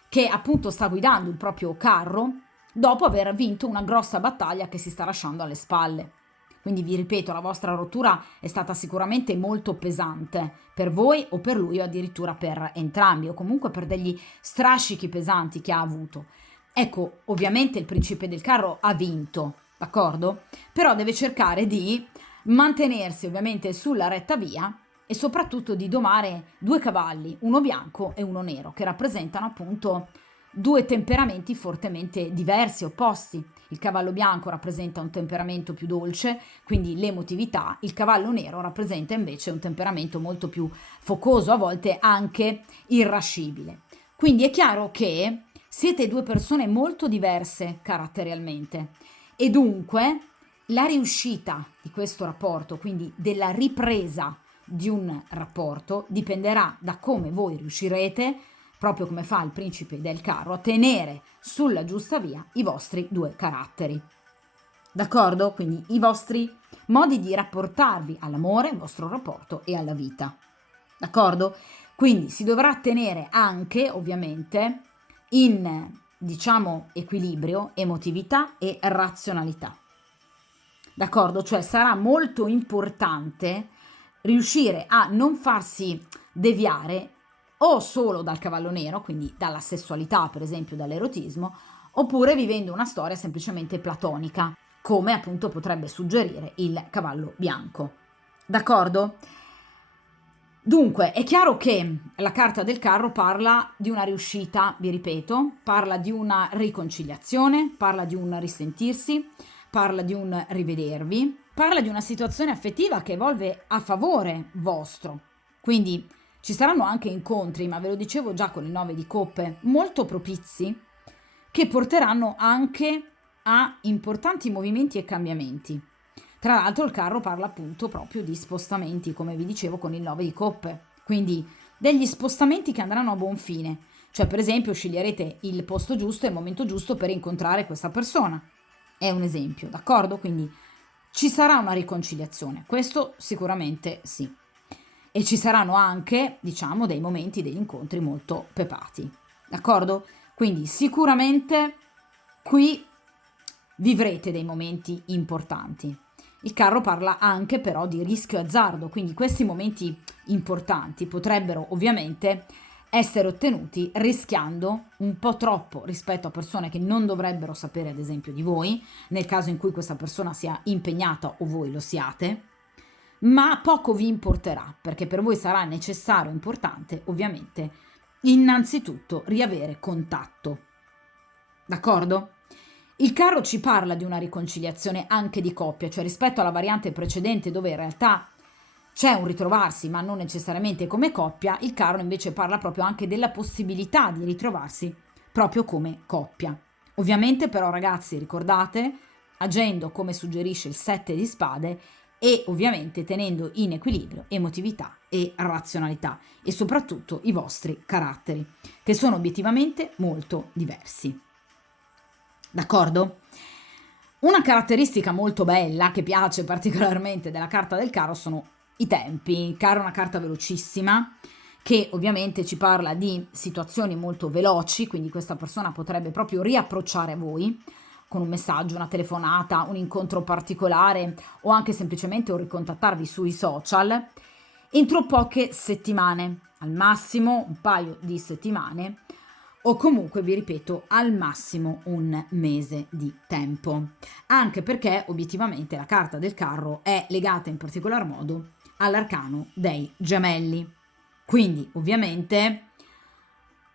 che appunto sta guidando il proprio carro dopo aver vinto una grossa battaglia che si sta lasciando alle spalle. Quindi vi ripeto, la vostra rottura è stata sicuramente molto pesante per voi o per lui o addirittura per entrambi o comunque per degli strascichi pesanti che ha avuto. Ecco, ovviamente il principe del carro ha vinto, d'accordo? Però deve cercare di mantenersi ovviamente sulla retta via e soprattutto di domare due cavalli, uno bianco e uno nero, che rappresentano appunto due temperamenti fortemente diversi, opposti. Il cavallo bianco rappresenta un temperamento più dolce, quindi l'emotività, il cavallo nero rappresenta invece un temperamento molto più focoso, a volte anche irascibile. Quindi è chiaro che siete due persone molto diverse caratterialmente e dunque la riuscita di questo rapporto, quindi della ripresa di un rapporto, dipenderà da come voi riuscirete, proprio come fa il principe del carro, a tenere sulla giusta via i vostri due caratteri. D'accordo? Quindi i vostri modi di rapportarvi all'amore, il vostro rapporto e alla vita. D'accordo? Quindi si dovrà tenere anche, ovviamente, in, diciamo, equilibrio, emotività e razionalità. D'accordo? Cioè sarà molto importante riuscire a non farsi deviare o solo dal cavallo nero, quindi dalla sessualità, per esempio dall'erotismo, oppure vivendo una storia semplicemente platonica, come appunto potrebbe suggerire il cavallo bianco. D'accordo? Dunque, è chiaro che la carta del carro parla di una riuscita, vi ripeto, parla di una riconciliazione, parla di un risentirsi, parla di un rivedervi, parla di una situazione affettiva che evolve a favore vostro. Quindi ci saranno anche incontri, ma ve lo dicevo già con il 9 di coppe, molto propizi, che porteranno anche a importanti movimenti e cambiamenti. Tra l'altro il carro parla appunto proprio di spostamenti, come vi dicevo con il 9 di coppe. quindi degli spostamenti che andranno a buon fine, cioè per esempio sceglierete il posto giusto e il momento giusto per incontrare questa persona, è un esempio, d'accordo? Quindi ci sarà una riconciliazione, questo sicuramente sì. E ci saranno anche, diciamo, dei momenti, degli incontri molto pepati, d'accordo? Quindi sicuramente qui vivrete dei momenti importanti. Il carro parla anche però di rischio e azzardo, quindi questi momenti importanti potrebbero ovviamente essere ottenuti rischiando un po' troppo rispetto a persone che non dovrebbero sapere ad esempio di voi, nel caso in cui questa persona sia impegnata o voi lo siate, ma poco vi importerà, perché per voi sarà necessario, importante, ovviamente, innanzitutto riavere contatto. D'accordo? Il carro ci parla di una riconciliazione anche di coppia, cioè rispetto alla variante precedente dove in realtà c'è un ritrovarsi, ma non necessariamente come coppia, il carro invece parla proprio anche della possibilità di ritrovarsi proprio come coppia. Ovviamente però ragazzi, ricordate, agendo come suggerisce il 7 di spade e ovviamente tenendo in equilibrio emotività e razionalità e soprattutto i vostri caratteri, che sono obiettivamente molto diversi. D'accordo? Una caratteristica molto bella che piace particolarmente della carta del carro sono i tempi. Il carro è una carta velocissima che ovviamente ci parla di situazioni molto veloci, quindi questa persona potrebbe proprio riapprocciare a voi con un messaggio, una telefonata, un incontro particolare o anche semplicemente un ricontattarvi sui social entro poche settimane, al massimo un paio di settimane o comunque, vi ripeto, al massimo un mese di tempo. Anche perché obiettivamente la carta del carro è legata in particolar modo all'arcano dei gemelli. Quindi ovviamente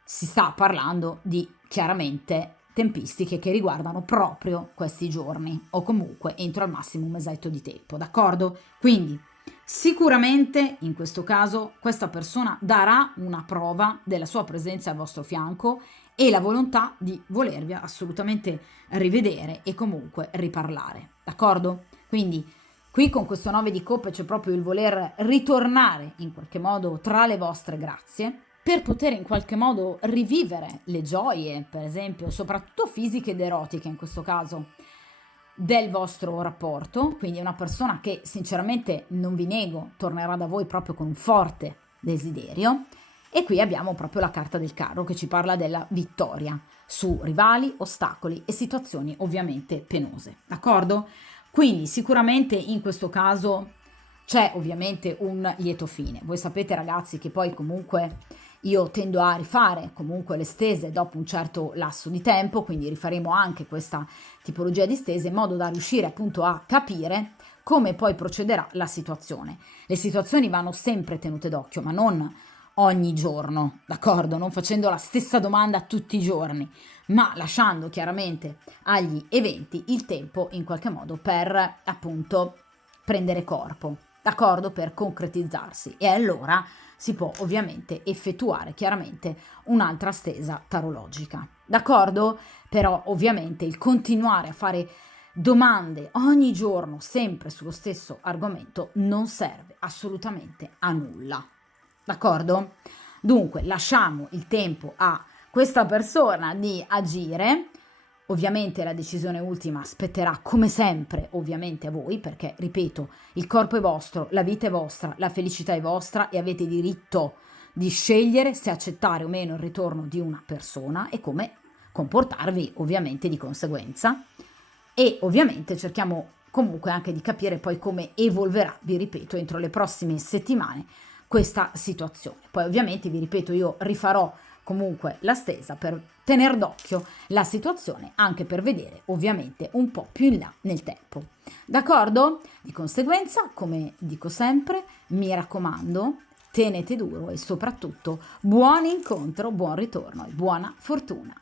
si sta parlando di chiaramente tempistiche che riguardano proprio questi giorni o comunque entro al massimo un mesetto di tempo, d'accordo? Quindi sicuramente in questo caso questa persona darà una prova della sua presenza al vostro fianco e la volontà di volervi assolutamente rivedere e comunque riparlare, d'accordo? Quindi qui con questo 9 di coppe c'è proprio il voler ritornare in qualche modo tra le vostre grazie per poter in qualche modo rivivere le gioie, per esempio, soprattutto fisiche ed erotiche in questo caso, del vostro rapporto. Quindi è una persona che sinceramente, non vi nego, tornerà da voi proprio con un forte desiderio. E qui abbiamo proprio la carta del carro che ci parla della vittoria su rivali, ostacoli e situazioni ovviamente penose, d'accordo? Quindi sicuramente in questo caso c'è ovviamente un lieto fine. Voi sapete ragazzi che poi comunque io tendo a rifare comunque le stese dopo un certo lasso di tempo, quindi rifaremo anche questa tipologia di stese in modo da riuscire appunto a capire come poi procederà la situazione. Le situazioni vanno sempre tenute d'occhio, ma non ogni giorno, d'accordo? Non facendo la stessa domanda tutti i giorni, ma lasciando chiaramente agli eventi il tempo in qualche modo per appunto prendere corpo, d'accordo? Per concretizzarsi e allora si può ovviamente effettuare chiaramente un'altra stesa tarologica, d'accordo? Però ovviamente il continuare a fare domande ogni giorno sempre sullo stesso argomento non serve assolutamente a nulla, d'accordo? Dunque lasciamo il tempo a questa persona di agire. Ovviamente la decisione ultima spetterà come sempre ovviamente a voi, perché ripeto, il corpo è vostro, la vita è vostra, la felicità è vostra e avete diritto di scegliere se accettare o meno il ritorno di una persona e come comportarvi ovviamente di conseguenza. E ovviamente cerchiamo comunque anche di capire poi come evolverà, vi ripeto, entro le prossime settimane questa situazione. Poi ovviamente vi ripeto, io rifarò comunque la stesa per tenere d'occhio la situazione, anche per vedere ovviamente un po' più in là nel tempo, d'accordo? Di conseguenza, come dico sempre, mi raccomando, tenete duro e soprattutto buon incontro, buon ritorno e buona fortuna.